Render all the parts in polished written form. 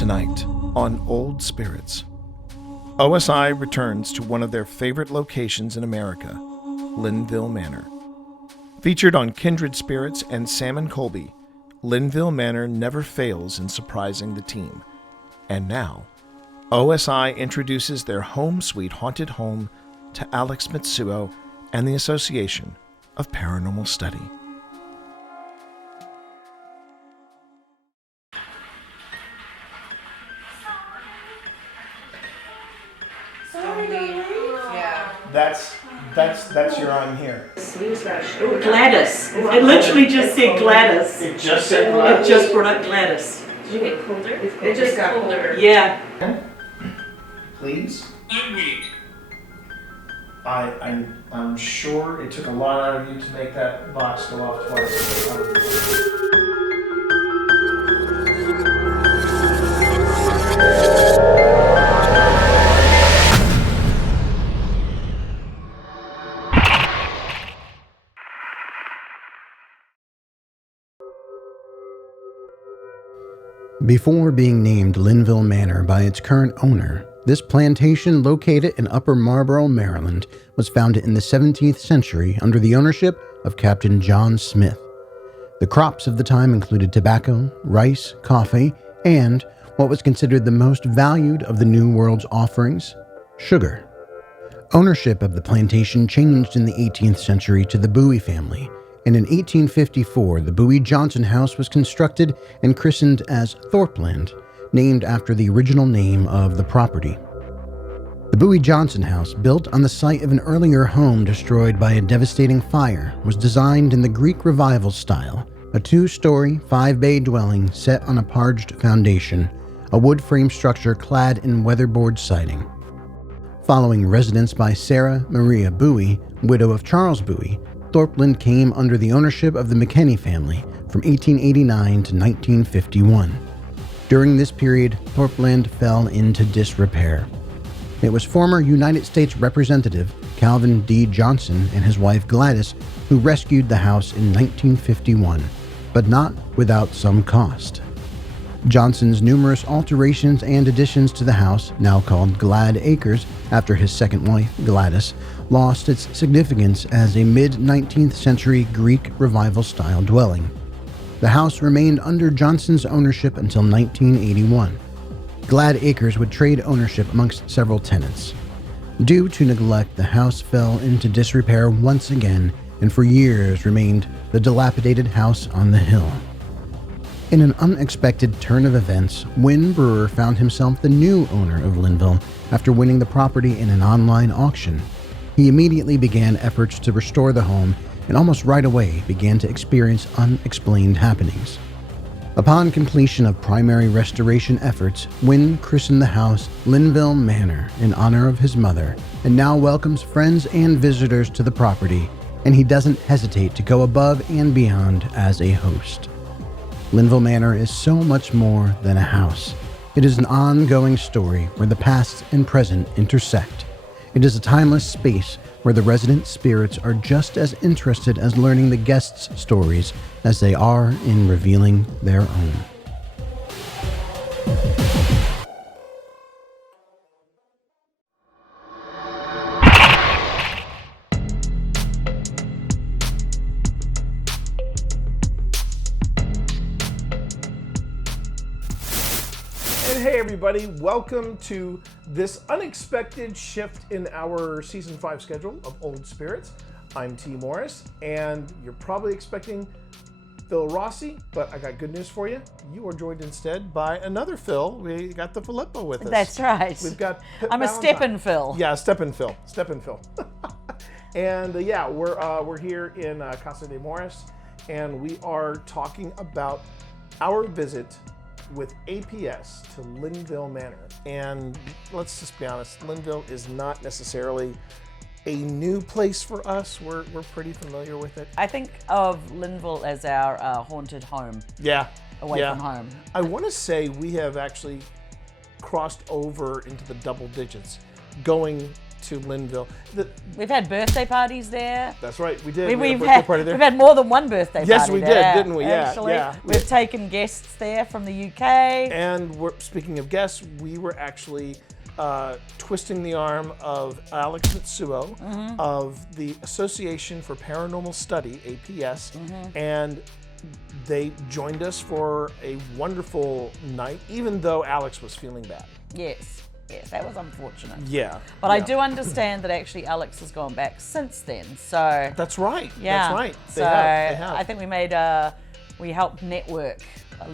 Tonight on Old Spirits, OSI returns to one of their favorite locations in America, Linville Manor. Featured on Kindred Spirits and Sam and Colby, Linville Manor never fails in surprising the team. And now, OSI introduces their home sweet haunted home to Alex Mitsuo and the Association of Paranormal Study. That's your on here. Gladys. It literally just said Gladys. It just said It just brought up Gladys. Did you get colder? It just got colder. Yeah. Please. I'm sure it took a lot out of you to make that box go off twice. Before being named Linville Manor by its current owner, this plantation located in Upper Marlboro, Maryland, was founded in the 17th century under the ownership of Captain John Smith. The crops of the time included tobacco, rice, coffee, and what was considered the most valued of the New World's offerings, sugar. Ownership of the plantation changed in the 18th century to the Bowie family, and in 1854 the Bowie Johnson House was constructed and christened as Thorpeland, named after the original name of the property. The Bowie Johnson House, built on the site of an earlier home destroyed by a devastating fire, was designed in the Greek Revival style, a 2-story, 5-bay dwelling set on a parged foundation, a wood frame structure clad in weatherboard siding. Following residence by Sarah Maria Bowie, widow of Charles Bowie, Thorpeland came under the ownership of the McKenney family from 1889 to 1951. During this period, Thorpeland fell into disrepair. It was former United States Representative Calvin D. Johnson and his wife Gladys who rescued the house in 1951, but not without some cost. Johnson's numerous alterations and additions to the house, now called Glad Acres after his second wife, Gladys, lost its significance as a mid-19th century Greek Revival-style dwelling. The house remained under Johnson's ownership until 1981. Glad Acres would trade ownership amongst several tenants. Due to neglect, the house fell into disrepair once again and for years remained the dilapidated house on the hill. In an unexpected turn of events, Wynn Brewer found himself the new owner of Linville after winning the property in an online auction. He immediately began efforts to restore the home and almost right away began to experience unexplained happenings. Upon completion of primary restoration efforts, Wynn christened the house Linville Manor in honor of his mother and now welcomes friends and visitors to the property, and he doesn't hesitate to go above and beyond as a host. Linville Manor is so much more than a house. It is an ongoing story where the past and present intersect. It is a timeless space where the resident spirits are just as interested as learning the guests' stories as they are in revealing their own. Hey everybody, welcome to this unexpected shift in our Season 5 schedule of Old Spirits. I'm T. Morris, and you're probably expecting Phil Rossi, but I got good news for you. You are joined instead by another Phil. We got the Filippo with us. That's right. We've got I'm a Steppin' Phil. Yeah, Steppin' Phil. And we're here in Casa de Morris, and we are talking about our visit with APS to Linville Manor. And let's just be honest, Linville is not necessarily a new place for us. We're pretty familiar with it. I think of Linville as our haunted home. Yeah. Away from home. I want to say we have actually crossed over into the double digits, going to Linville. We've had birthday parties there. That's right, we did. We've had a birthday party there. had more than one birthday Yes, party we there, did, didn't we? Yeah, actually. yeah. We've taken guests there from the UK. And speaking of guests, we were actually twisting the arm of Alex Mitsuo of the Association for Paranormal Study, APS, and they joined us for a wonderful night, even though Alex was feeling bad. Yes, that was unfortunate. Yeah. But I do understand that actually Alex has gone back since then. So That's right. yeah, That's right. So They have. I think we helped network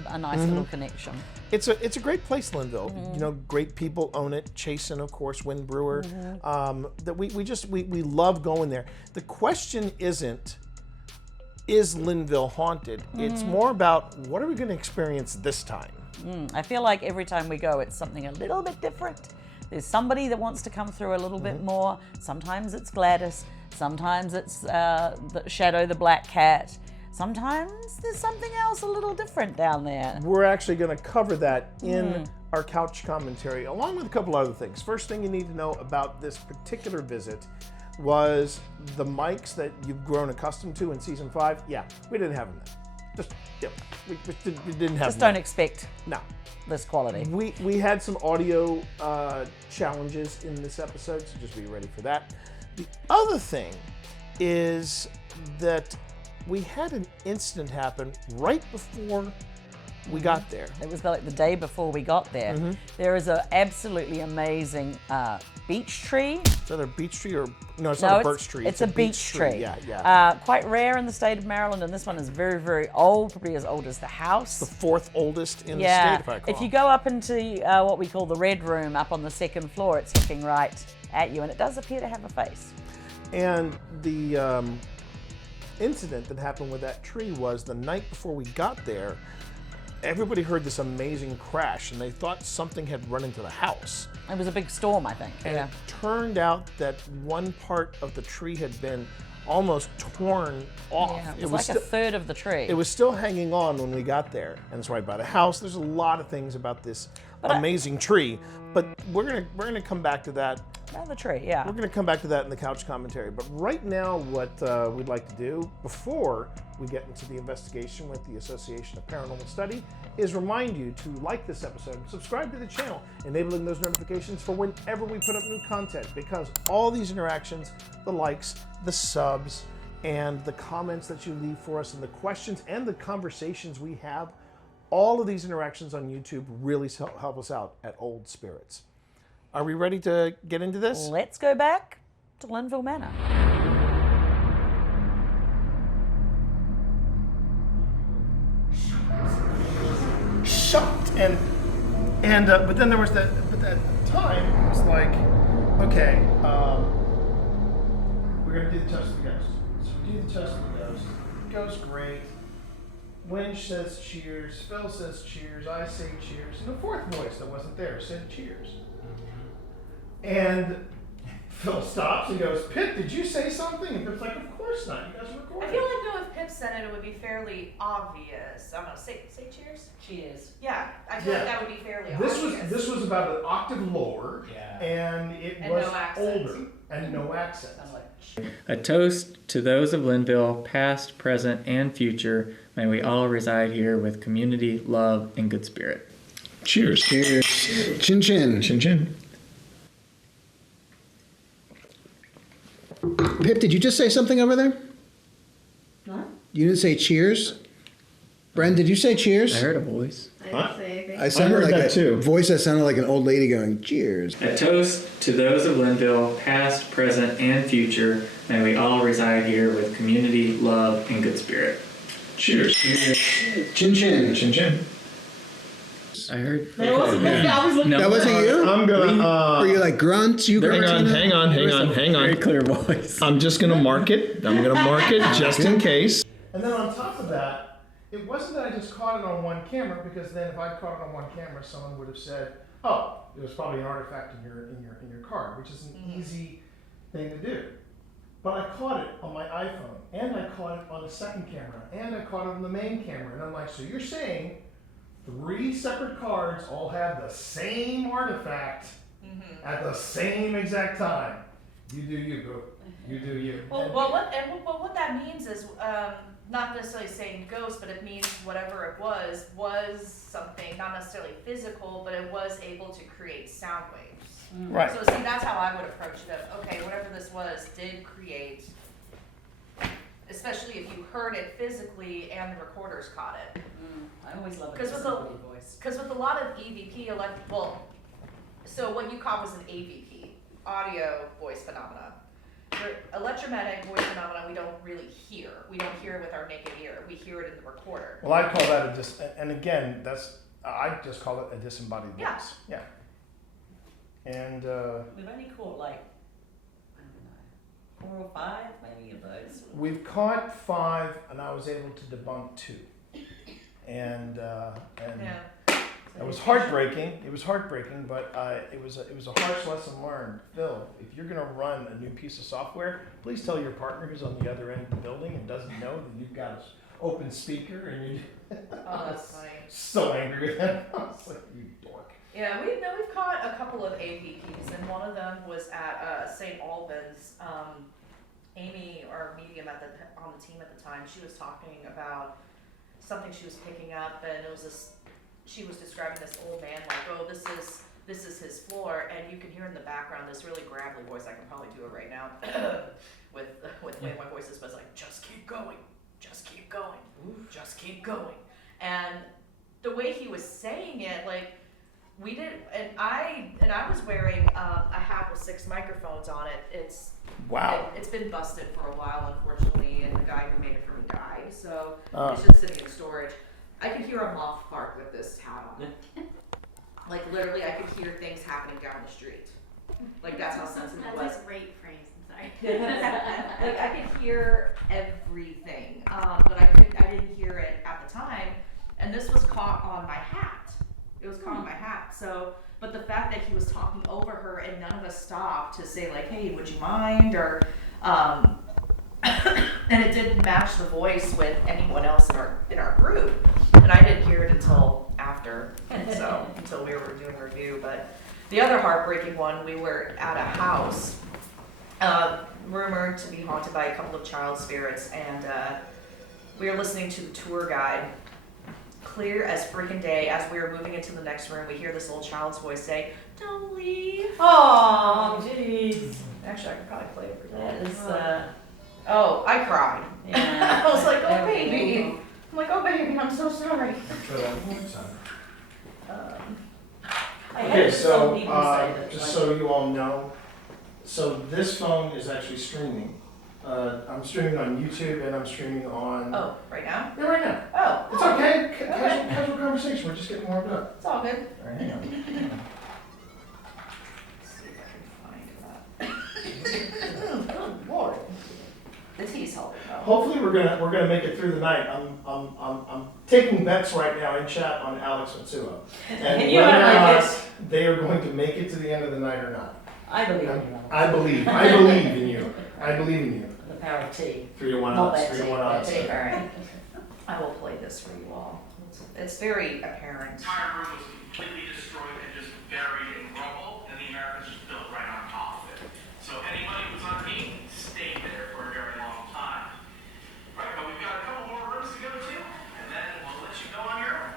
a nice little connection. It's a great place, Linville. You know, great people own it. Chasen, of course, Wind Brewer. That we love going there. The question isn't, is Linville haunted? It's more about, what are we going to experience this time? I feel like every time we go, it's something a little bit different. There's somebody that wants to come through a little bit more. Sometimes it's Gladys. Sometimes it's the Shadow, the black cat. Sometimes there's something else a little different down there. We're actually going to cover that in our couch commentary, along with a couple other things. First thing you need to know about this particular visit was the mics that you've grown accustomed to in season 5. Yeah, we didn't have them then. We didn't have Just them. don't expect this quality. We had some audio challenges in this episode, so just be ready for that. The other thing is that we had an incident happen right before we got there. It was like the day before we got there. There is an absolutely amazing beech tree. Is that a beech tree or no? It's not a birch tree. It's a beech tree. Yeah. Quite rare in the state of Maryland, and this one is very, very old, probably as old as the house. The 4th oldest in the state, if I recall. If you go up into what we call the red room up on the 2nd floor, it's looking right at you, and it does appear to have a face. And the incident that happened with that tree was the night before we got there. Everybody heard this amazing crash, and they thought something had run into the house. It was a big storm, I think. And it turned out that one part of the tree had been almost torn off. Yeah, it was like a third of the tree. It was still hanging on when we got there, and it's right by the house. There's a lot of things about this amazing tree, but we're gonna come back to that. The tree, yeah. We're going to come back to that in the couch commentary. But right now, what we'd like to do before we get into the investigation with the Association of Paranormal Study is remind you to like this episode, subscribe to the channel, enabling those notifications for whenever we put up new content, because all these interactions, the likes, the subs, and the comments that you leave for us, and the questions and the conversations we have, all of these interactions on YouTube really help us out at Old Spirits. Are we ready to get into this? Let's go back to Linville Manor. Shocked, but then there was that. But at the time, it was like, okay, we're gonna do the test of the ghost. So we do the test of the ghost. Goes great. Winch says cheers. Phil says cheers. I say cheers. And the 4th voice that wasn't there said cheers. And Phil stops and goes, "Pip, did you say something?" And Pip's like, "Of course not. You guys are recording." I feel like though if Pip said it, it would be fairly obvious. I don't know. Say cheers. Cheers. Yeah, I feel like that would be fairly This obvious. was about an octave lower, and it And was no accent. older and no accent. A toast to those of Linville, past, present, and future. May we all reside here with community, love, and good spirit. Cheers. Cheers. Chin chin. Chin chin. Pip, did you just say something over there? What? You didn't say cheers? Bren, did you say cheers? I heard a voice. I sounded heard like that a too. voice that sounded like an old lady going, cheers. A toast to those of Linville, past, present, and future. May we all reside here with community, love, and good spirit. Cheers. Chin chin. Chin chin. I heard. That wasn't me. I was looking. No. That wasn't you? I'm gonna. Were you like grunts? You Hang on, grunts? hang on, hang on, hang Very on. clear voice. I'm just gonna mark it. I'm gonna mark it just in case. And then on top of that, it wasn't that I just caught it on one camera, because then if I'd caught it on one camera, someone would have said, "Oh, it was probably an artifact in your card," which is an easy thing to do. But I caught it on my iPhone, and I caught it on the second camera, and I caught it on the main camera, and I'm like, so you're saying 3 separate cards all have the same artifact at the same exact time? You do you, bro. You do you. Well, what that means is not necessarily saying ghost, but it means whatever it was something not necessarily physical, but it was able to create sound waves. Right. So see, that's how I would approach it. Okay, whatever this was did create, especially if you heard it physically and the recorders caught it. I always love a 'Cause with the- disembodied voice. Because with a lot of EVP, so what you caught was an AVP, audio voice phenomena. For electromagnetic voice phenomena, we don't really hear. We don't hear it with our naked ear. We hear it in the recorder. Well, I call that and again, I just call it a disembodied voice. Yeah. Yeah. And We've only caught like, I don't know, 4 or 5 maybe of those. we've caught 5, and I was able to debunk 2. And Yeah. it was heartbreaking. It was heartbreaking, but it was a harsh lesson learned. Phil, if you're gonna run a new piece of software, please tell your partner who's on the other end of the building and doesn't know that you've got an open speaker and you. Oh, that's funny. So angry with him. I was like, you dork. Yeah, we've caught a couple of AVPs, and one of them was at St. Albans. Amy, our medium on the team at the time, she was talking about something she was picking up, and it was this. She was describing this old man like, oh, this is his floor, and you can hear in the background this really gravelly voice. I can probably do it right now with the way my voice is, but it's like, just keep going, just keep going, just keep going. And the way he was saying it, like, we did, and I was wearing a hat with 6 microphones on it. Wow. It's been busted for a while, unfortunately, and the guy who made it for me died, so Oh. it's just sitting in storage. I could hear a moth bark with this hat on. Like, literally, I could hear things happening down the street. Like, that's how sensitive it was. That's a great phrase, I'm sorry. Like, I could hear everything, but I didn't hear it at the time, and this was caught on my hat. It was caught on my hat, so, but the fact that he was talking over her and none of us stopped to say, like, hey, would you mind, or, and it didn't match the voice with anyone else in our group, and I didn't hear it until after, so until we were doing a review. But the other heartbreaking one, we were at a house rumored to be haunted by a couple of child spirits, and we were listening to the tour guide, clear as freaking day. As we were moving into the next room, we hear this old child's voice say, "Don't leave." Oh, jeez. Actually, I could probably play it for That that. is, Oh, I cried. yeah. I was like, oh, That would be baby. awful. I'm like, oh, baby, I'm so sorry. I Okay, hate so some people say that, just like, so you all know, so this phone is actually streaming. I'm streaming on YouTube and I'm streaming on. Oh, right now? Yeah, right now. Oh, It's okay. Casual conversation. We're just getting warmed up. it's all good. All right, hang on. Let's see if I can find that. Good Lord. The tea's helping though. Hopefully we're gonna make it through the night. I'm taking bets right now in chat on Alex Matsuo and You whether or are like not they are going to make it to the end of the night or not. I believe in you. I believe in you. I believe in you. The power of tea. 3 to 1 Not odds. that 3 to tea, 1 that odds. tea. All right. I will play this for you all. It's very apparent. entire room was completely destroyed and just buried in rubble, and the Americans just built right on top of it. So anybody who was underneath stayed there for a very long time. Right, but we've got a couple more rooms to go to, and then we'll let you go on your own.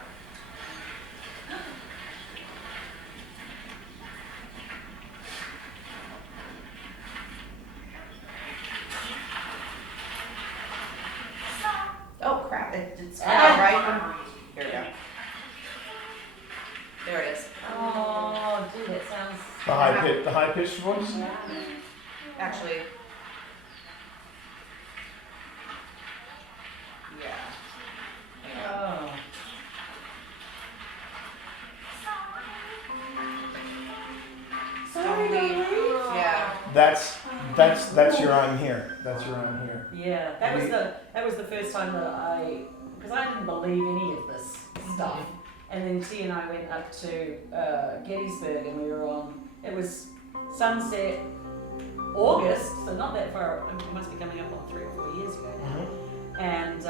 Oh crap! It's Ah. right. Here we go. There it is. Oh, gee, that sounds. The high pitched voice. Actually. Yeah. Hang on. Oh. Sorry, darling. Yeah. That's your I'm here. That's your I'm here. Yeah, that was the first time that because I didn't believe any of this stuff. And then T and I went up to Gettysburg, and we were on. It was sunset, August, so not that far. It must be coming up on 3 or 4 years ago now. And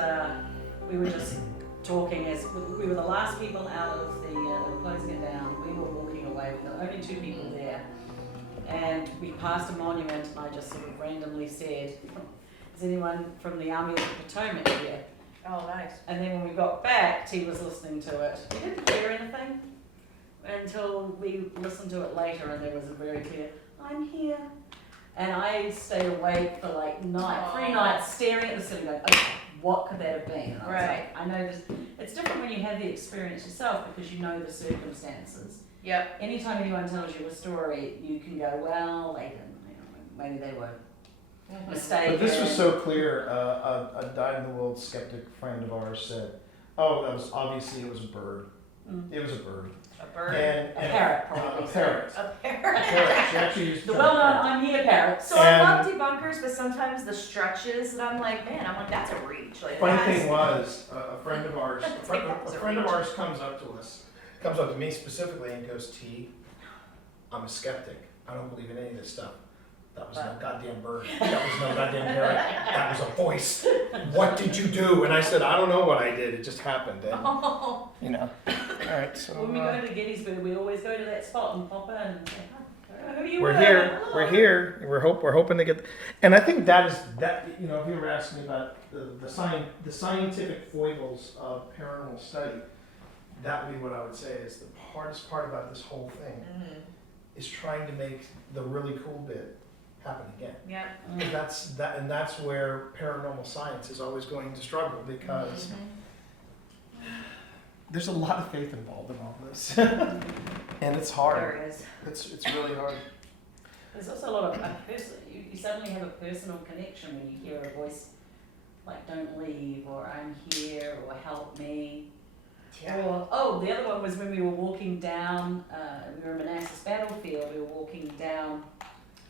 we were just talking as we were the last people out of the. They were closing it down. We were walking away with only 2 people there. and we passed a monument, and I just sort of randomly said, "Is anyone from the Army of the Potomac here?" Oh, nice. And then when we got back, T was listening to it. We didn't hear anything until we listened to it later, and there was a very clear, "I'm here." And I stayed awake for like 3 nights staring at the ceiling going, okay, what could that have been? And I was like, I know this. It's different when you have the experience yourself because you know the circumstances. Yep. Anytime anyone tells you a story, you can go, well, they didn't, maybe they were mistaken. But this was so clear. A dyed-in-the-wool skeptic friend of ours said, "Oh, it was a bird. It was a bird." A bird. A parrot, probably. A parrot. A A parrot. parrot. She actually used The well-known "I'm here" parrot. So I love debunkers, but sometimes the stretches that I'm like, man, I'm like, that's a reach. Like, Funny that's- thing was, a friend of ours, comes up to me specifically and goes, "T, I'm a skeptic. I don't believe in any of this stuff. That was no goddamn bird. That was no goddamn parrot. That was a voice. What did you do?" And I said, "I don't know what I did. It just happened." And, All right, so When we go to Gettysburg, we always go to that spot and pop in and say, "Hi, who are you?" we're here. We're hoping to get. And I think that is that. If you were asking me about the scientific foibles of paranormal study, that would be what I would say is the hardest part about this whole thing is trying to make the really cool bit happen again. Yeah. That's where paranormal science is always going to struggle because there's a lot of faith involved in all this, and it's hard. There it is. It's really hard. There's also a lot of you suddenly have a personal connection when you hear a voice like "Don't leave" or "I'm here" or "Help me." Yeah. Or the other one was when we were walking down. We were in Manassas battlefield. We were walking down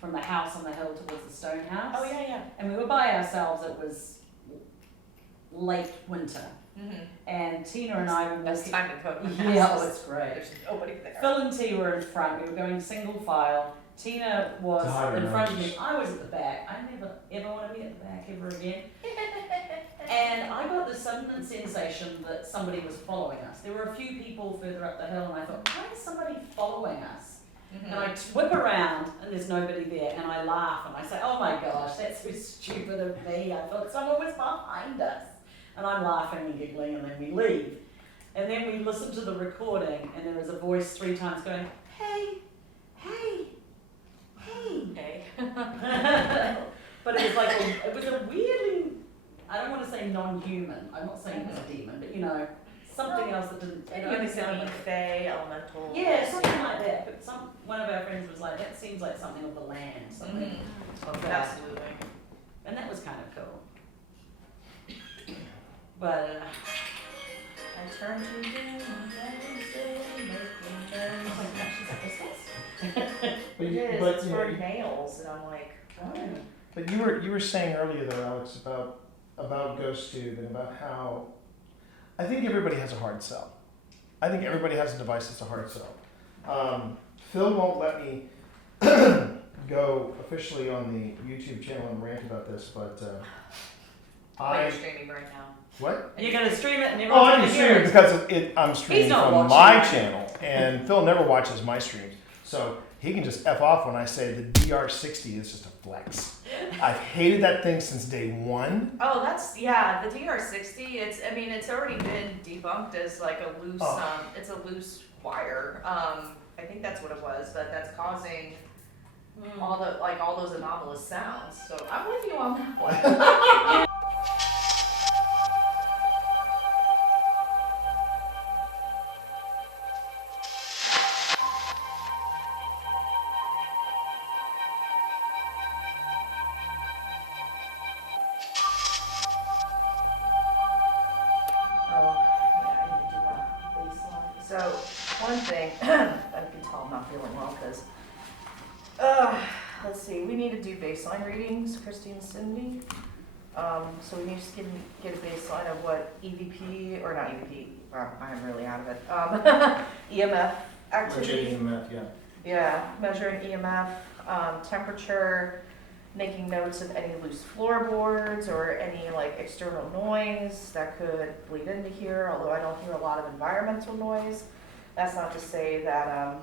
from the house on the hill towards the stone house. Oh, yeah. And we were by ourselves. It was late winter. Mm-hmm. And Tina and I were Best walking. time to go to Yeah, Manassas. it's great. There's nobody there. Phil and T were in front. We were going single file. Tina was in front of me. I was at the back. I never ever want to be at the back ever again. And I got this sudden sensation that somebody was following us. There were a few people further up the hill, and I thought, why is somebody following us? Mm-hmm. And I whip around, and there's nobody there, and I laugh, and I say, oh my gosh, that's so stupid of me. I thought someone was behind us. And I'm laughing and giggling, and then we leave. And then we listen to the recording, and there was a voice 3 times going, hey, hey, hey. Okay. But it was like, it was a weirdly, I don't want to say non-human. I'm not saying it was a demon, but something else that didn't. Maybe like a fae, elemental. Yeah, something like that. But one of our friends was like, that seems like something of the land, something of that. Absolutely. And that was kind of cool. But I turn to you on Wednesday, making turns. oh my gosh, she's like, what's this? But It is. It's for nails, and I'm like, oh. But you were saying earlier though, Alex, about GhostTube and about how I think everybody has a hard sell. I think everybody has a device that's a hard sell. Phil won't let me go officially on the YouTube channel and rant about this, but You're streaming right now. What? And you're going to stream it and Oh, everyone's I'm going to hear streaming it. because I'm streaming He's not from watching. my channel, and Phil never watches my streams, so he can just F off when I say the DR60 is just a flex. I've hated that thing since day one. Oh, the DR60. It's already been debunked as like a loose. It's a loose wire. I think that's what it was, but that's causing all those anomalous sounds. So I'm with you on that one. So, one thing, I can tell I'm not feeling well because, let's see, we need to do baseline readings, Christine and Cindy. So we need to get a baseline of what EVP, or not EVP, well, I'm really out of it, EMF activity. Yeah, measuring EMF, temperature, making notes of any loose floorboards or any like external noise that could bleed into here, although I don't hear a lot of environmental noise. That's not to say that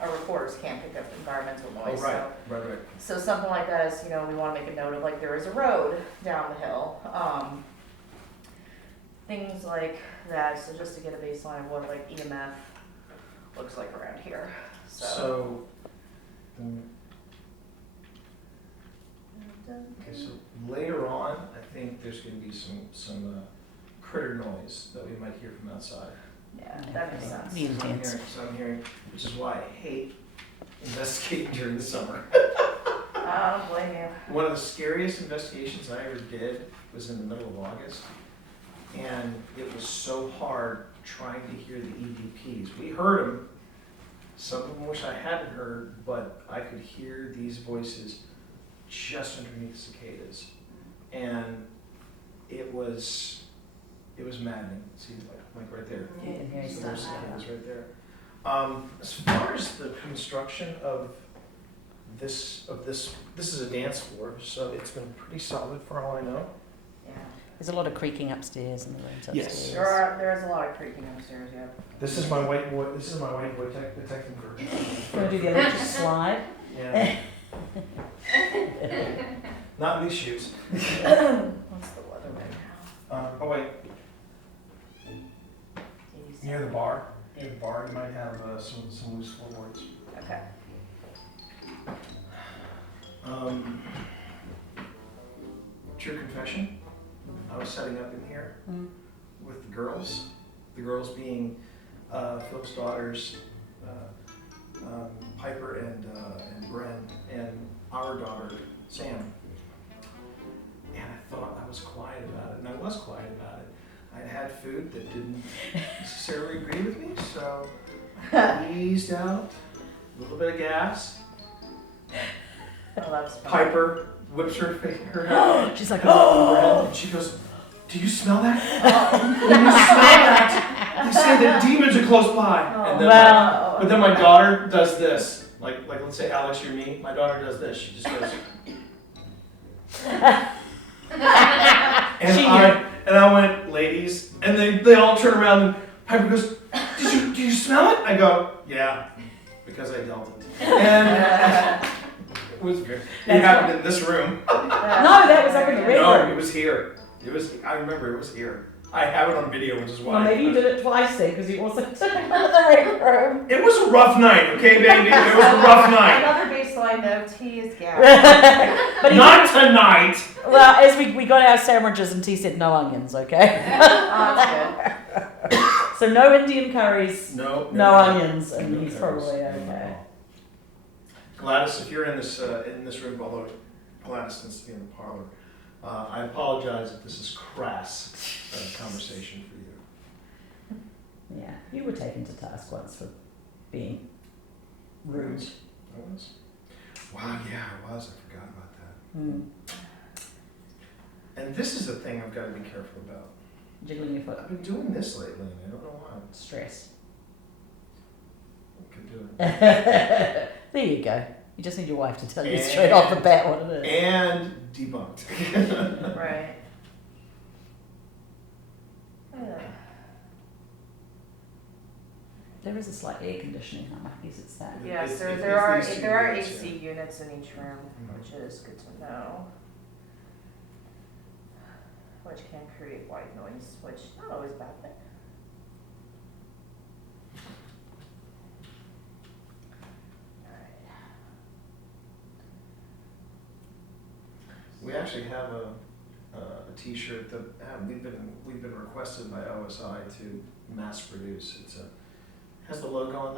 our recorders can't pick up environmental noise. right. So something like that is, we want to make a note of like there is a road down the hill. Things like that. So just to get a baseline of what like EMF looks like around here. So later on, I think there's going to be some critter noise that we might hear from outside. Yeah, that makes sense. So I'm hearing, which is why I hate investigating during the summer. I don't blame you. One of the scariest investigations I ever did was in the middle of August, and it was so hard trying to hear the EVPs. We heard them. Some of them wish I hadn't heard, but I could hear these voices just underneath the cicadas, and it was maddening. See, like right there. Yeah, So there's cicadas right there. As far as the construction of this is a dance floor, so it's been pretty solid for all I know. Yeah. There's a lot of creaking upstairs in the rooms upstairs. Yes. There's a lot of creaking upstairs, yeah. This is my white boy detecting version. Want to do the electric slide? Yeah. Not in these shoes. What's the weather right now? Oh wait, near the bar. Near the bar, you might have some loose floorboards. Okay. True confession. I was setting up in here with the girls. The girls being Phil's daughters, Piper and Bren, and our daughter Sam. And I thought I was quiet about it, and I was quiet about it. I'd had food that didn't necessarily agree with me, so I eased out, a little bit of gas. Oh, that's fun. Piper whips her head. She's like, oh! And she goes, do you smell that? When you smell that, they say that demons are close by. And then but then my daughter does this. Like let's say Alex, you're me. My daughter does this. She just goes. And I went, ladies, and they all turn around and Piper goes, did you smell it? I go, yeah, because I dealt it. And it was good. It happened in this room. no, that was up in the red No, room. it was here. I remember it was here. I have it on video, which is why. Well, maybe you did it twice then, because you also took it out of the red room. It was a rough night, okay, baby? It was a rough night. Another baseline note, tea is gas. But Not tonight! Well, as we got our sandwiches and T said no onions, okay? That's good. So no Indian curries, No onions, and No he's curries. probably okay. Gladys, if you're in this room, although Gladys tends to be in the parlor, I apologize if this is crass conversation for you. Yeah, you were taken to task once for being rude. I was? Wow, yeah, I was. I forgot about that. Mm. And this is the thing I've got to be careful about. Jiggling your foot. I've been doing this lately, and I don't know why. Stress. I could do it. There you go. You just need your wife to tell you straight off the bat what it is. And debunked. Right. There is a slight air conditioning, huh? I guess it's that. Yes, It's- there it's are these two there are units, AC yeah. units in each room, which is good to know. Which can create white noise, which not always a bad thing. Alright. We actually have a T-shirt that we've been requested by OSI to mass produce. Has the logo on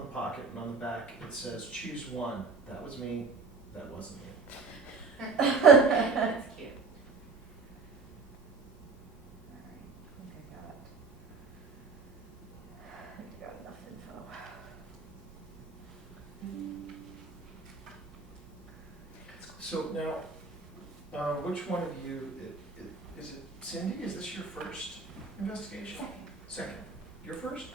the pocket, and on the back it says "Choose one." That was me. That wasn't me. That's cute. Alright, I think I got enough info. So now, which one of you is it? Cindy, is this your first investigation? Second. Your first?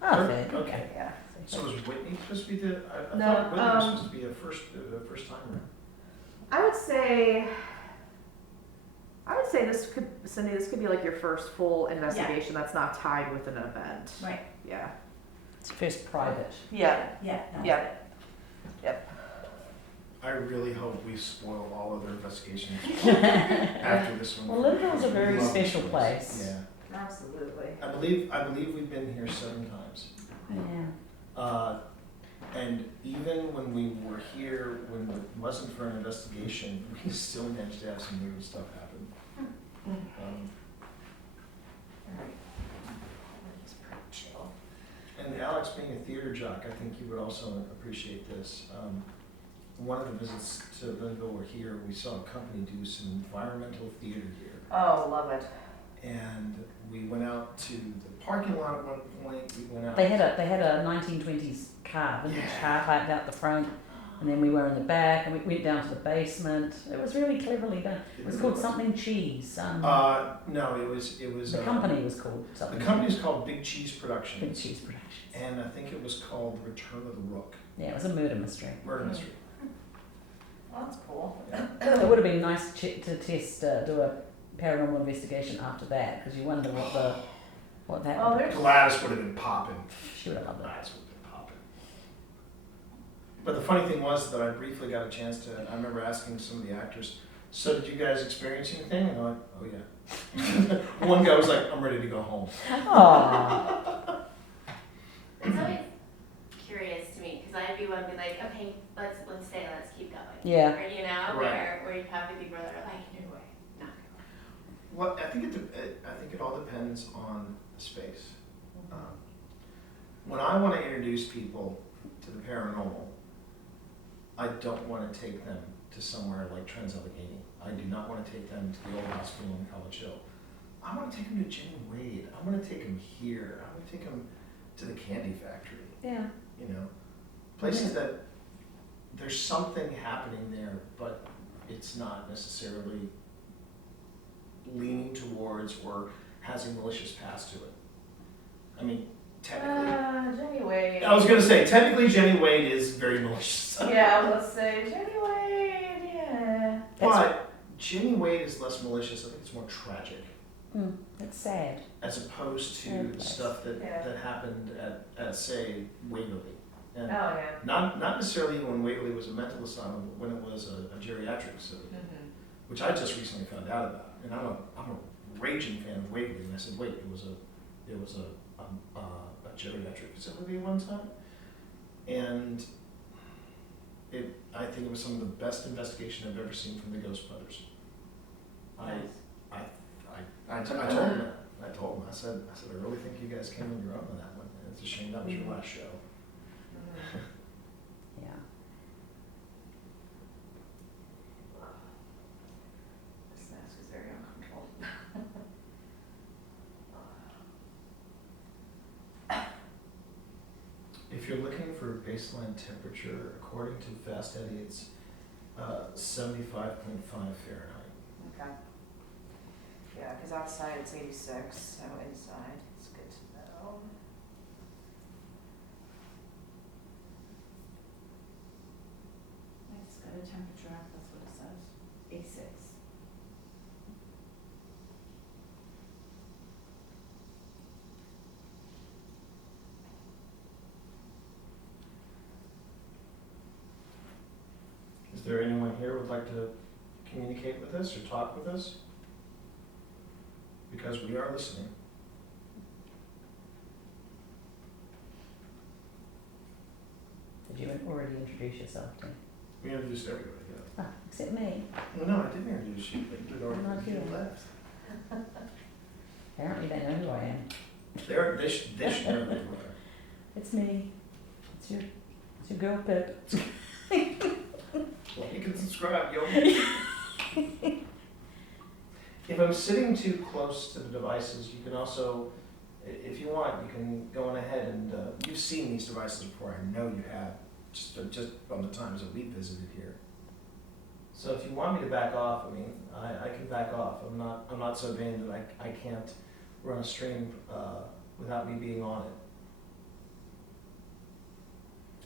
Oh, Third? fair. Okay. Yeah. So is Whitney supposed to be the? I No, thought Whitney was supposed to be a first timer. I would say Cindy, this could be like your first full investigation that's not tied with an event. Right. Yeah. It's first private. Yeah. Yeah. Yeah. Yep. I really hope we spoil all other investigations after this one. Well, Linville's a very Love this special place. Yeah. Absolutely. I believe we've been here 7 times. Yeah. And even when we were here, when it wasn't for an investigation, we still managed to have some weird stuff happen. It's pretty chill. And Alex, being a theater jock, I think you would also appreciate this. One of the visits to Linville were here, we saw a company do some environmental theater here. Oh, love it. And we went out to the parking lot at one point, we went out. They had a 1920s car, vintage car parked out the front, and then we were in the back, and we went down to the basement. It was really cleverly done. It was called something cheese. No, it was. The company was called something. The company's called Big Cheese Productions. Big Cheese Productions. And I think it was called Return of the Rook. Yeah, it was a murder mystery. Murder mystery. Well, that's cool. Yeah. It would have been nice to do a paranormal investigation after that, because you wonder what that. Oh, there's. Gladys would have been popping. She would have loved it. Gladys would have been popping. But the funny thing was that I briefly got a chance to. I remember asking some of the actors, "So did you guys experience anything?" And they're like, "Oh yeah." One guy was like, "I'm ready to go home." Aww. It's always curious to me because I'd be one be like, okay, let's stay, let's keep going. Yeah. Or you know, Right. where you have people that are like, no way, not going. Well, I think it all depends on the space. When I want to introduce people to the paranormal, I don't want to take them to somewhere like Trans Allegheny. I do not want to take them to the old hospital in College Hill. I want to take them to Jenny Wade. I want to take them here. I want to take them to the Candy Factory. Yeah. You know, places that there's something happening there, but it's not necessarily leaning towards or has a malicious past to it. I mean, technically. Jenny Wade. I was going to say, technically Jenny Wade is very malicious. Yeah, let's say Jenny Wade, yeah. But Jenny Wade is less malicious. I think it's more tragic. It's sad. As opposed to Sad the place. stuff that Yeah. happened at, say, Waverly. And Oh, yeah. not necessarily even when Waverly was a mental asylum, but when it was a geriatric facility, Mm-hmm. which I just recently found out about. And I'm a raging fan of Waverly, and I said, wait, it was a geriatric facility at one time, and I think it was some of the best investigation I've ever seen from the Ghost Brothers. I told him that. I told him. I said, I really think you guys came on your own on that one. And it's a shame that was your last show. Yeah. This mask is very uncomfortable. If you're looking for baseline temperature, according to Fast Eddie, it's 75.5 Fahrenheit. Okay. Yeah, because outside it's 86, so inside it's good to know. It's got a temperature, that's what it says, 86. Is there anyone here who would like to communicate with us or talk with us? Because we are listening. Did you already introduce yourself, Tim? We introduced everybody, yeah. Ah, except me. Well, no, I didn't introduce you, but you did I'm not already. You here. left. Apparently they know who I am. They should know who you are. It's me. It's your girl Pip. Well, you can subscribe, yo. If I'm sitting too close to the devices, you can also, if you want, you can go on ahead and, you've seen these devices before, I know you have, just from the times that we visited here. So if you want me to back off, I mean, I can back off. I'm not so vain that I can't run a stream without me being on it.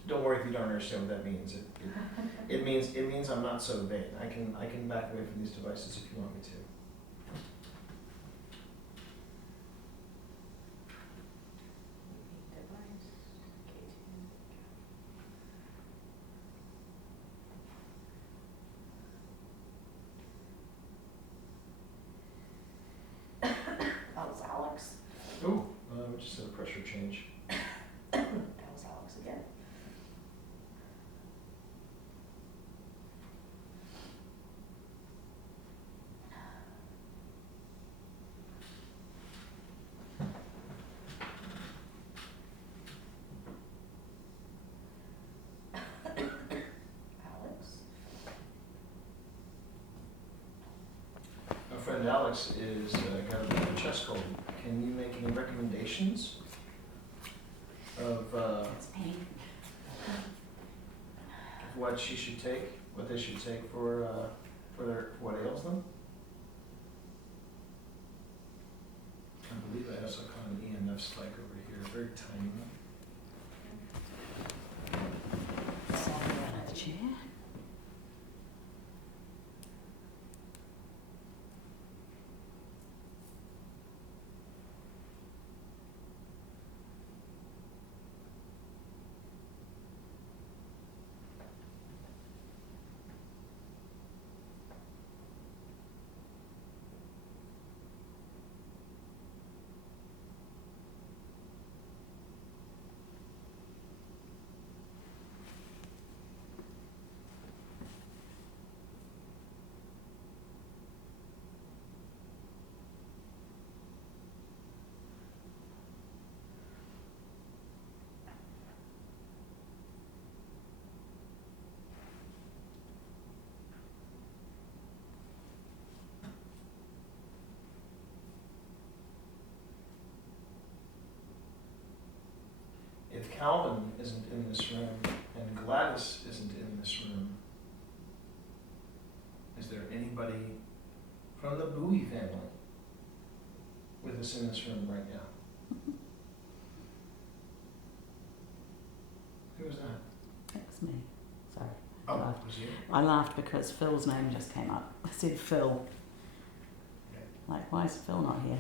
Don't worry if you don't understand what that means. It means I'm not so vain. I can back away from these devices if you want me to. friend Alex is got a bit of a chest cold. Can you make any recommendations of what she should take, what they should take for what ails them? I believe I have some kind of EMF spike over here, very tiny one. Chair. If Calvin isn't in this room and Gladys isn't in this room, is there anybody from the Bowie family with us in this room right now? Who was that? That was me. Sorry. Oh, was you? I laughed because Phil's name just came up. I said Phil. Okay. Like, why is Phil not here?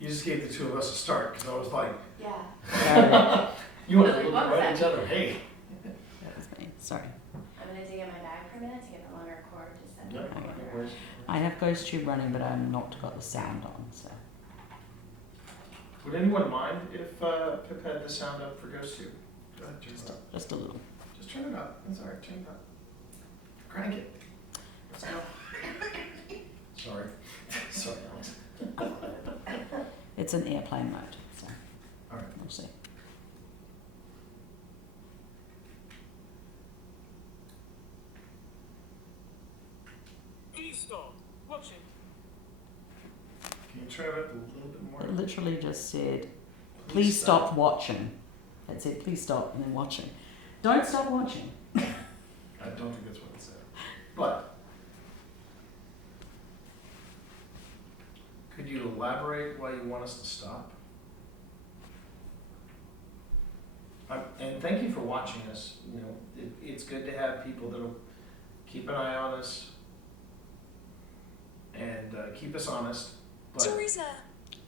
You just gave the two of us a start, because I was like, Yeah. you want to Like, look what was right at that? each other, hey. That was me. Sorry. I'm gonna dig in my bag for a minute to get the longer cord to send Yeah, it no over. worries. I have Ghost Tube running, but I'm not got the sound on, so. Would anyone mind if Pip had the sound up for Ghost Tube? Go ahead, turn it up. Just a little. Just turn it up. That's all right. Turn it up. Crank it. Let's go. Sorry. Sorry, Alex. It's in airplane mode, so All right. we'll see. Please stop watching. Can you turn it up a little bit more? It literally just said, please stop watching. It said, please stop, and then watching. Don't stop watching. I don't think that's what it said. But could you elaborate why you want us to stop? And thank you for watching us. You know, it's good to have people that'll keep an eye on us and keep us honest. But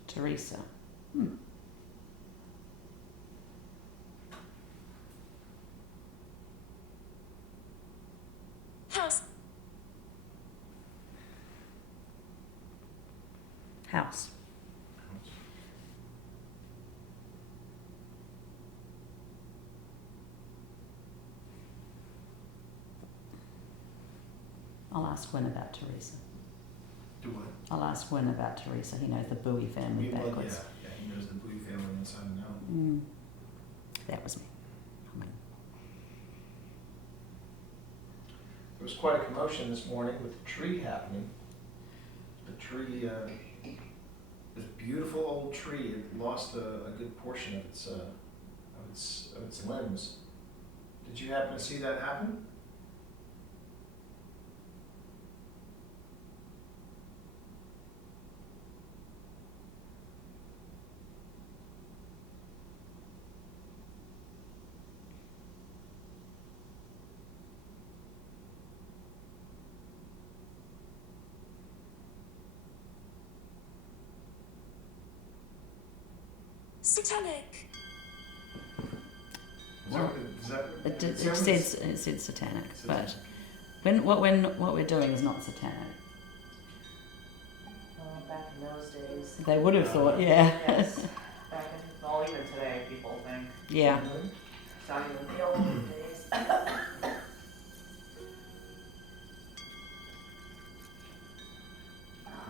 Teresa. House. I'll ask Wynn about Teresa. do what? I'll ask Wynn about Teresa. He knows the Bowie family Well, backwards. yeah, he knows the Bowie family inside and out. That was me. I mean, There was quite a commotion this morning with the tree happening. The tree, this beautiful old tree, it lost a good portion of its limbs. Did you happen to see that happen? Satanic. it said satanic, but what we're doing is not satanic. Well, back in those days. They would have thought, yeah. Yes. Back in, well, even today, people think. Yeah. It's not even the old days.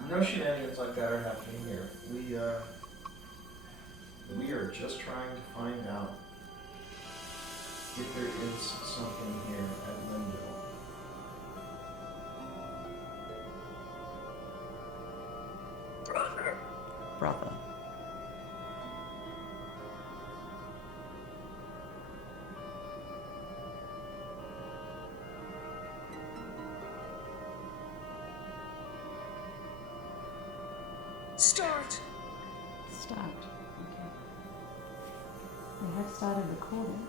No shenanigans like that are happening here. We are just trying to find out if there is something here at Linville. brother. Start. Start. Okay. We have started recording.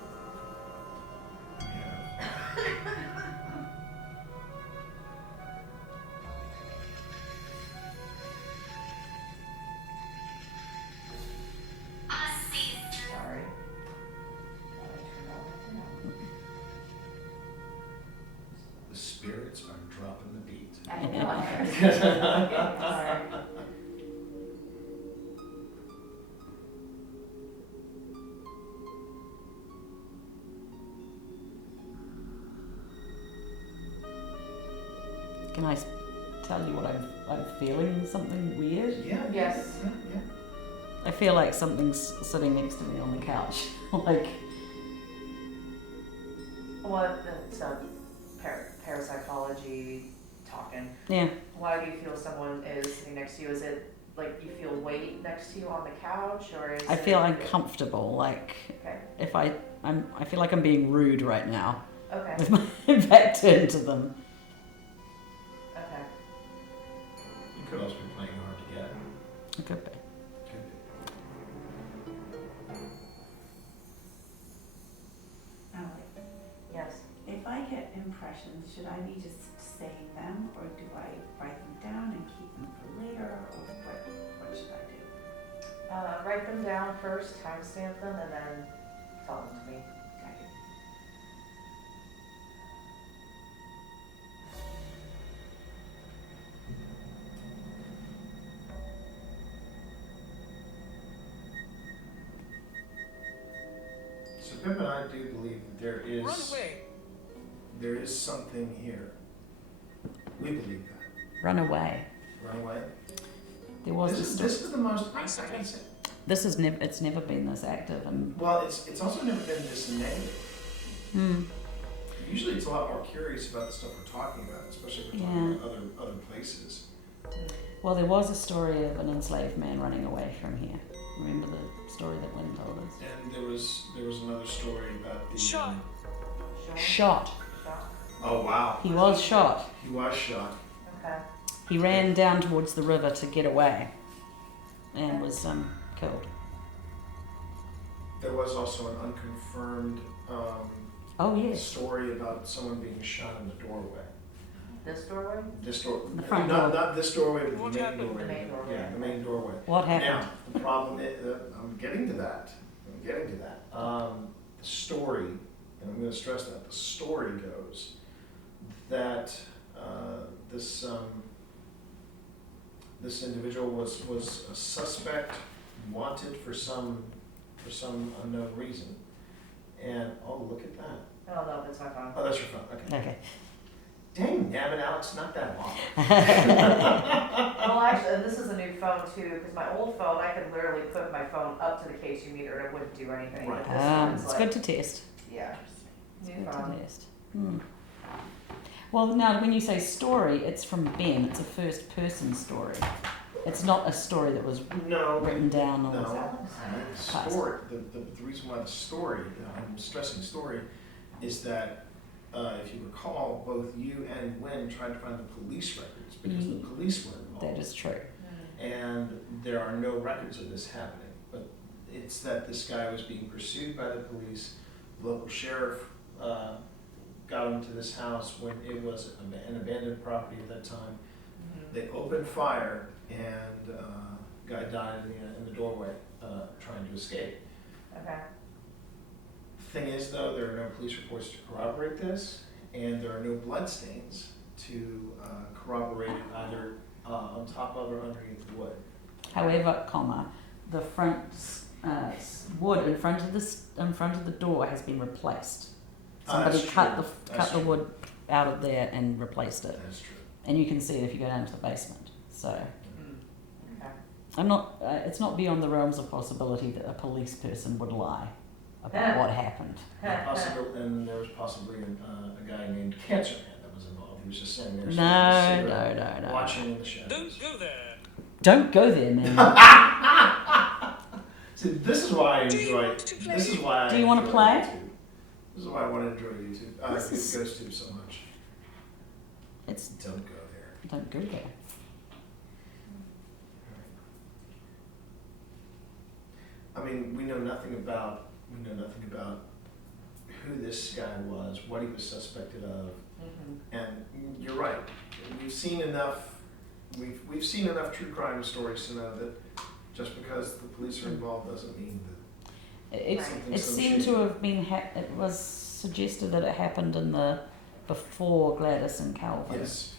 Sorry. The spirits are dropping the beat. I know. Sorry. Can I tell you what I'm feeling? Something weird? Yeah. Yes. Yeah. I feel like something's sitting next to me on the couch. Like, What? It's parapsychology talking. yeah. Why do you feel someone is sitting next to you? Is it like you feel weight next to you on the couch, or is I feel it... uncomfortable. Like, Okay. if I feel like I'm being rude right now Okay. with my back turned to them. Okay. You could also be playing hard to get. It could be. Alec, Yes. if I get impressions, should I be just saying them, or do I write them down and keep them for later, or what should I do? Write them down first, timestamp them, and then tell them to me. Okay. So Pip and I do believe that there is something here. We believe that. Run away. Run away. There was This is the most. it's never been this active, and Well, it's also never been this negative. Usually, it's a lot more curious about the stuff we're talking about, especially if we're talking about other places. well, there was a story of an enslaved man running away from here. Remember the story that Lynn told us? And there was another story about the Shot. Shot. Oh wow. He was shot. He was shot. Okay. He ran down towards the river to get away, and was killed. There was also an unconfirmed Oh yes. story about someone being shot in the doorway. This doorway? This door, The front not this doorway, but What the main happened? doorway. The main doorway. Yeah, the main doorway. What happened? Now, the problem is, I'm getting to that. The story, and I'm going to stress that, the story goes that this individual was a suspect, wanted for some unknown reason. And, oh, look at that. Oh, no, that's my phone. Oh, that's your phone, okay. Okay. Dang, nabbit, Alex, not that long. Well, actually, this is a new phone too, because my old phone, I could literally put my phone up to the K2 meter and it wouldn't do anything. Right. But this one's It's like, good to test. yeah, It's new good phone. to test. Well, now when you say story, it's from Ben. It's a first person story. It's not a story that was No, written down or no. The story, the reason why the story, I'm stressing story, is that if you recall, both you and Gwen tried to find the police records because the police were involved. That is true. And there are no records of this happening. But it's that this guy was being pursued by the police. The local sheriff got him to this house when it was an abandoned property at that time. They opened fire and guy died in the doorway trying to escape. Okay. Thing is, though, there are no police reports to corroborate this, and there are no bloodstains to corroborate it either on top of or underneath the wood. However, the front wood in front of the door has been replaced. Somebody That's cut true. the That's cut the true. wood out of there and replaced it, That's true. and you can see it if you go down to the basement. So Okay. I'm not. It's not beyond the realms of possibility that a police person would lie about what happened. And there was possibly a guy named Cancer Man that was involved. He was just sitting there, No, smoking a cigarette, no. watching in the shadows. Don't go there, man. See, this is why I enjoy. This is why. Do you want to play? YouTube. This is why I want to enjoy YouTube. GhostTube so much. It's Don't go there. don't go there. I mean, we know nothing about who this guy was, what he was suspected of, and you're right. We've seen enough. We've seen enough true crime stories to know that just because the police are involved doesn't mean that. It so seemed to have been. It was suggested that it happened in the before Gladys and Calvin. Yes.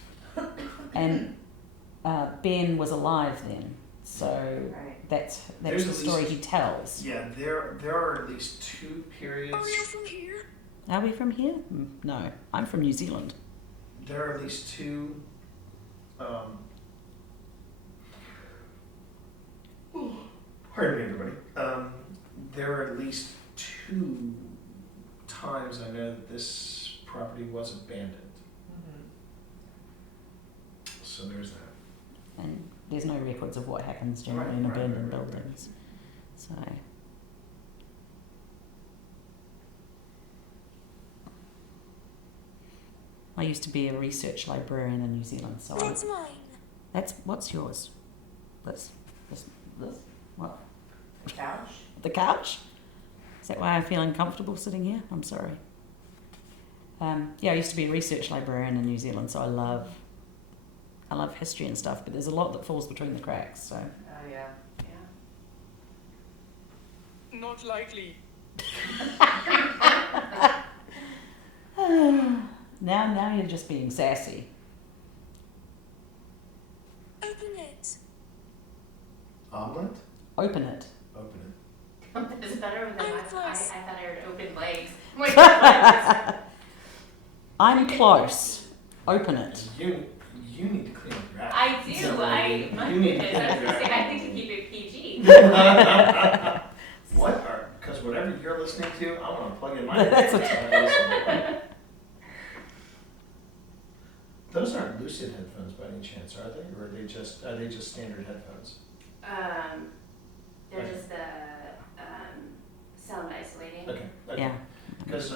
And Ben was alive then, so that's There's the at story least- he tells. Yeah, there are at least 2 periods. Are we from here? No, I'm from New Zealand. There are at least 2. Pardon me, everybody. There are at least 2 times I know that this property was abandoned. So there's that. And there's no records of what happens generally in Right, abandoned right. buildings. So I used to be a research librarian in New Zealand, so That's mine. that's what's yours? This what? The couch? The couch? Is that why I feel uncomfortable sitting here? I'm sorry. Yeah, I used to be a research librarian in New Zealand, so I love history and stuff, but there's a lot that falls between the cracks, so. Oh, yeah. Not likely. Now you're just being sassy. Open it. Omelet? Open it. Open it. It's better than I'm I close. thought I heard open legs. I'm close. Open it. You need to clean up your act. I do. So, My you need to goodness, clean I up was your gonna say, act. I need to keep it PG. Because whatever you're listening to, I want to plug in my That's headphones. Those aren't Lucid headphones by any chance, are they? Or are they just standard headphones? They're just the sound isolating. Okay. Yeah. Because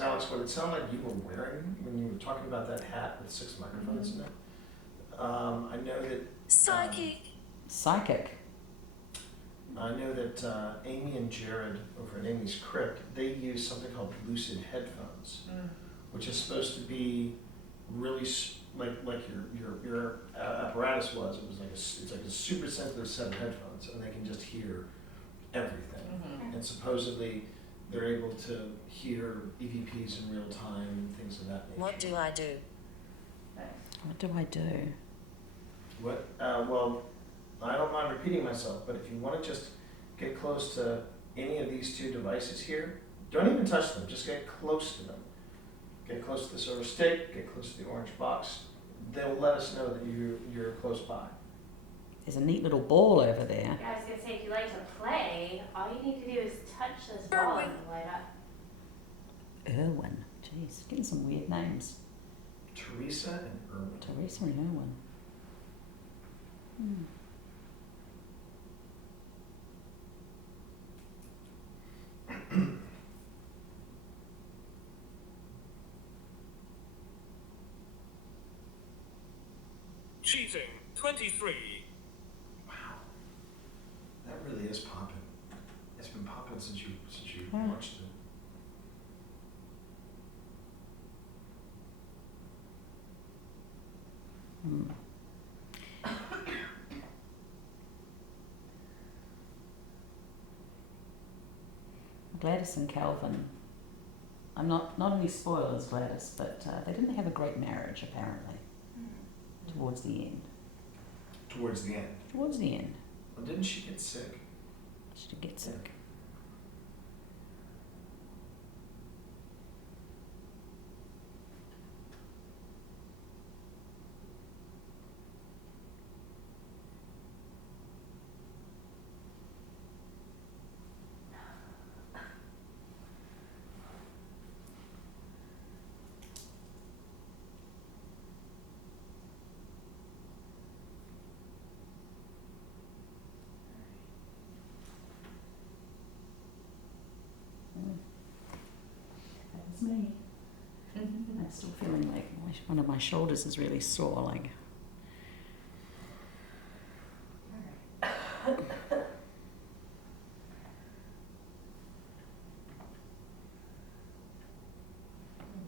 Alex, what it sounded like you were wearing when you were talking about that hat with 6 microphones in it, I know that Psychic. I know that Amy and Jared over at Amy's Crypt, they use something called Lucid headphones, which is supposed to be really like your apparatus was. It was it's like a super sensitive set of headphones, and they can just hear everything. And supposedly they're able to hear EVPs in real time and things of that nature. What do I do? What do I do? What? Well, I don't mind repeating myself, but if you want to just get close to any of these 2 devices here, don't even touch them. Just get close to them. Get close to the silver stick. Get close to the orange box. They'll let us know that you're close by. There's a neat little ball over there. Yeah, I was gonna say, if you like to play, all you need to do is touch this ball and it'll light up. Irwin. Jeez, getting some weird names. Teresa and Irwin. Teresa and Irwin. Cheating. 23. Wow, that really is popping. It's been popping since you Yeah. watched it. Gladys and Calvin. I'm not any spoilers, Gladys, but they didn't have a great marriage apparently. Towards the end. Towards the end. Towards the end, Well, didn't she get sick? she did get sick. still feeling like one of my shoulders is really sore. Like. I'm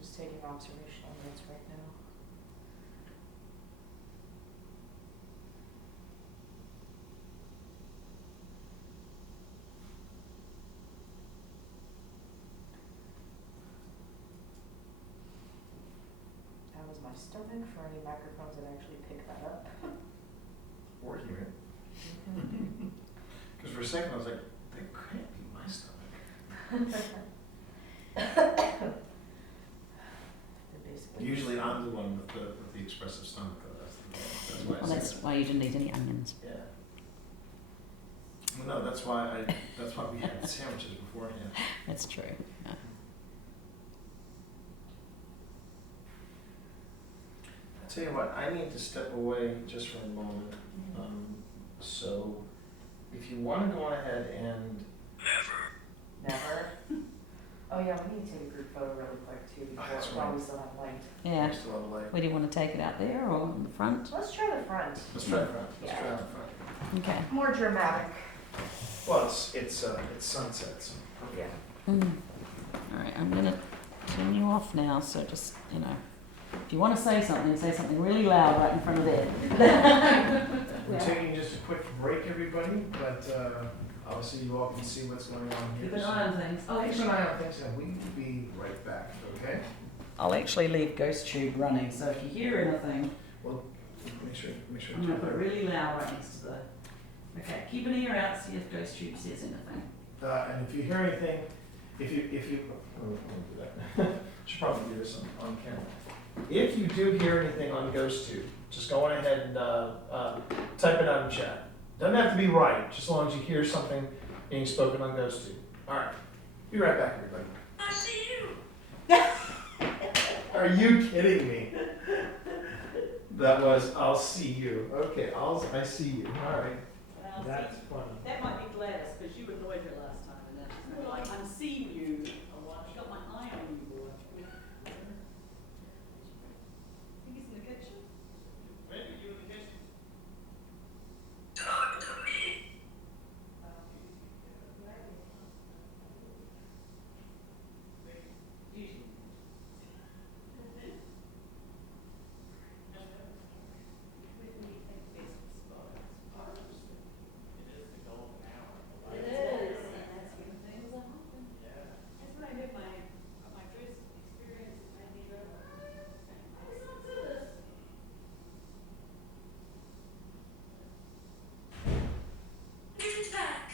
just taking observational notes right now. That was my stomach for any microphones that actually pick that up. Or hear it. Because for a second I was like, that can't be my stomach. Usually I'm the one with the expressive stomach, though. That's why. Well, that's why you didn't eat any onions. Yeah. Well, no, that's why we had sandwiches beforehand. That's true. Yeah. I tell you what, I need to step away just for a moment. So, if you want to go ahead and Never. Oh yeah, we need to take a group photo really quick too that's while right. we still have light. Yeah. still have a light. Where do you want to take it out there or in the front? Let's try the front. Let's try the front. Let's Yeah. try the front. Okay. More dramatic. Well, it's sunset, so. Yeah. All right, I'm gonna turn you off now. So just if you want to say something really loud right in front of there. We're taking just a quick break, everybody, but obviously you all can see what's going on here. Keep an eye on things. Keep an eye on things, and we will be right back, okay? I'll actually leave Ghost Tube running. So if you hear anything, Well, make sure. I'm gonna put it really loud right next to the. Okay, keep an ear out. See if Ghost Tube says anything. And if you hear anything, if you, oh, I won't do that. Should probably do this on camera. If you do hear anything on GhostTube, just go on ahead and type it out in chat. Doesn't have to be right, just as long as you hear something being spoken on GhostTube. All right, be right back, everybody. I see you. Are you kidding me? That was, I'll see you. Okay, I see you. All right. That's funny. That might be Gladys because you annoyed her last time, and that's like I'm seeing you. I've got my eye on you, boy. I think he's in the kitchen. Maybe you in the kitchen. Talk to me. Give it back.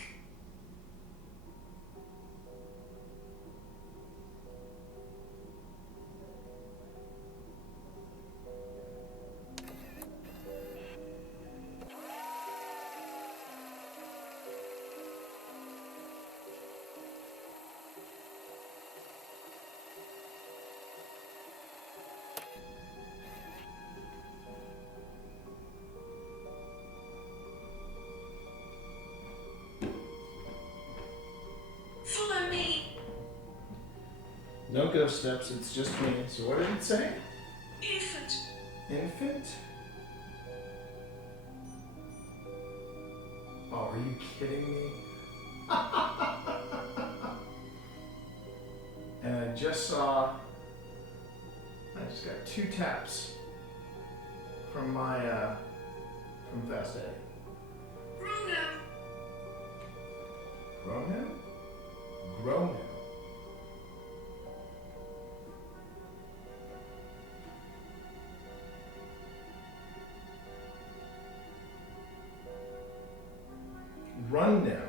Follow me. No ghost steps, it's just me. So what did it say? Infant. Infant? Oh, are you kidding me? And I just got 2 taps from my, from Fast Eddie. Bruno. Grow him? Grow him. Run now.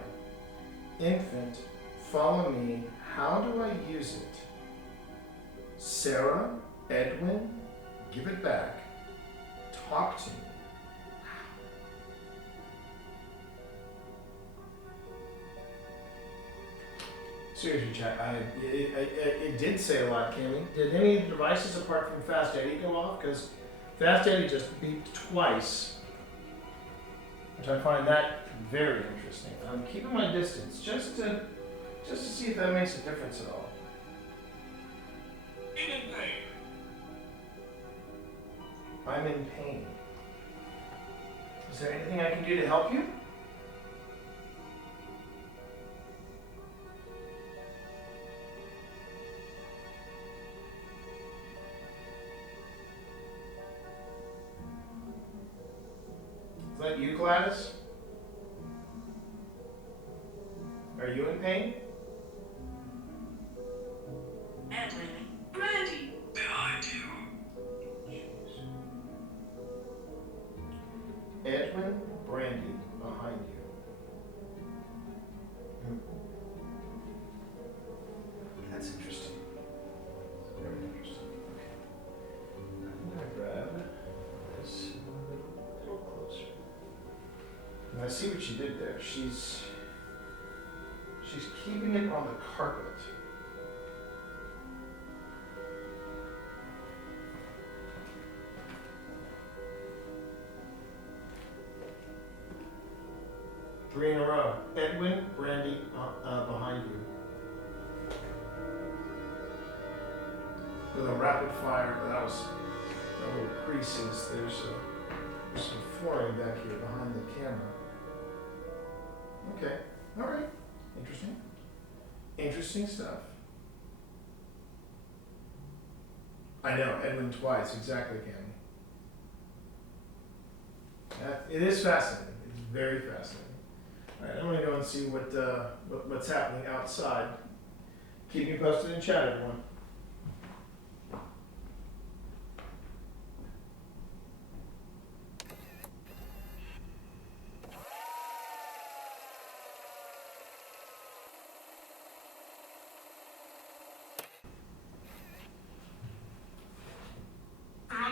Infant, follow me. How do I use it? Sarah, Edwin, give it back. Talk to me. Seriously, chat, it did say a lot, Kimmy. Did any of the devices apart from Fast Eddie go off? Because Fast Eddie just beeped twice, which I find that very interesting. I'm keeping my distance just to see if that makes a difference at all. Anything. I'm in pain. Is there anything I can do to help you? Is that you, Gladys? Are you in pain? Edwin, Brandy, behind you. Edwin Brandy behind you. That's interesting. Very interesting. Okay. I'm gonna grab this a little closer. And I see what she did there. She's keeping it on the carpet. Three in a row. Edwin, Brandy, behind you. With a rapid fire, that was a little creases. There's some flooring back here behind the camera. Okay, all right. Interesting. Interesting stuff. I know, Edwin twice, exactly, Cammy. It is fascinating. It's very fascinating. All right, I'm going to go and see what's happening outside. Keep me posted in chat, everyone.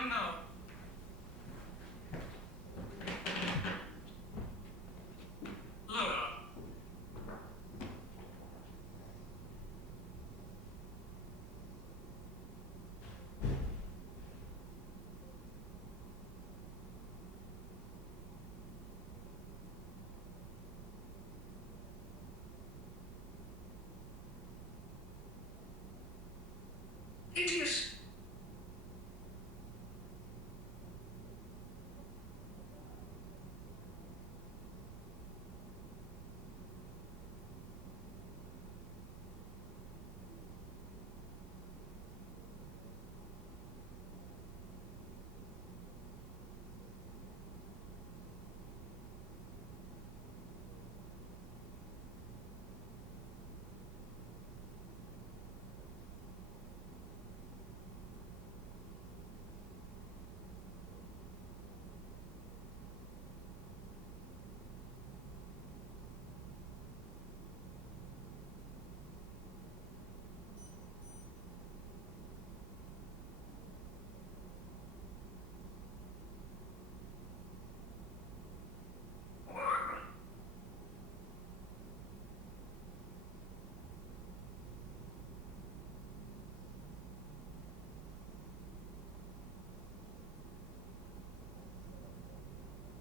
Bruno. Laura. Idiot.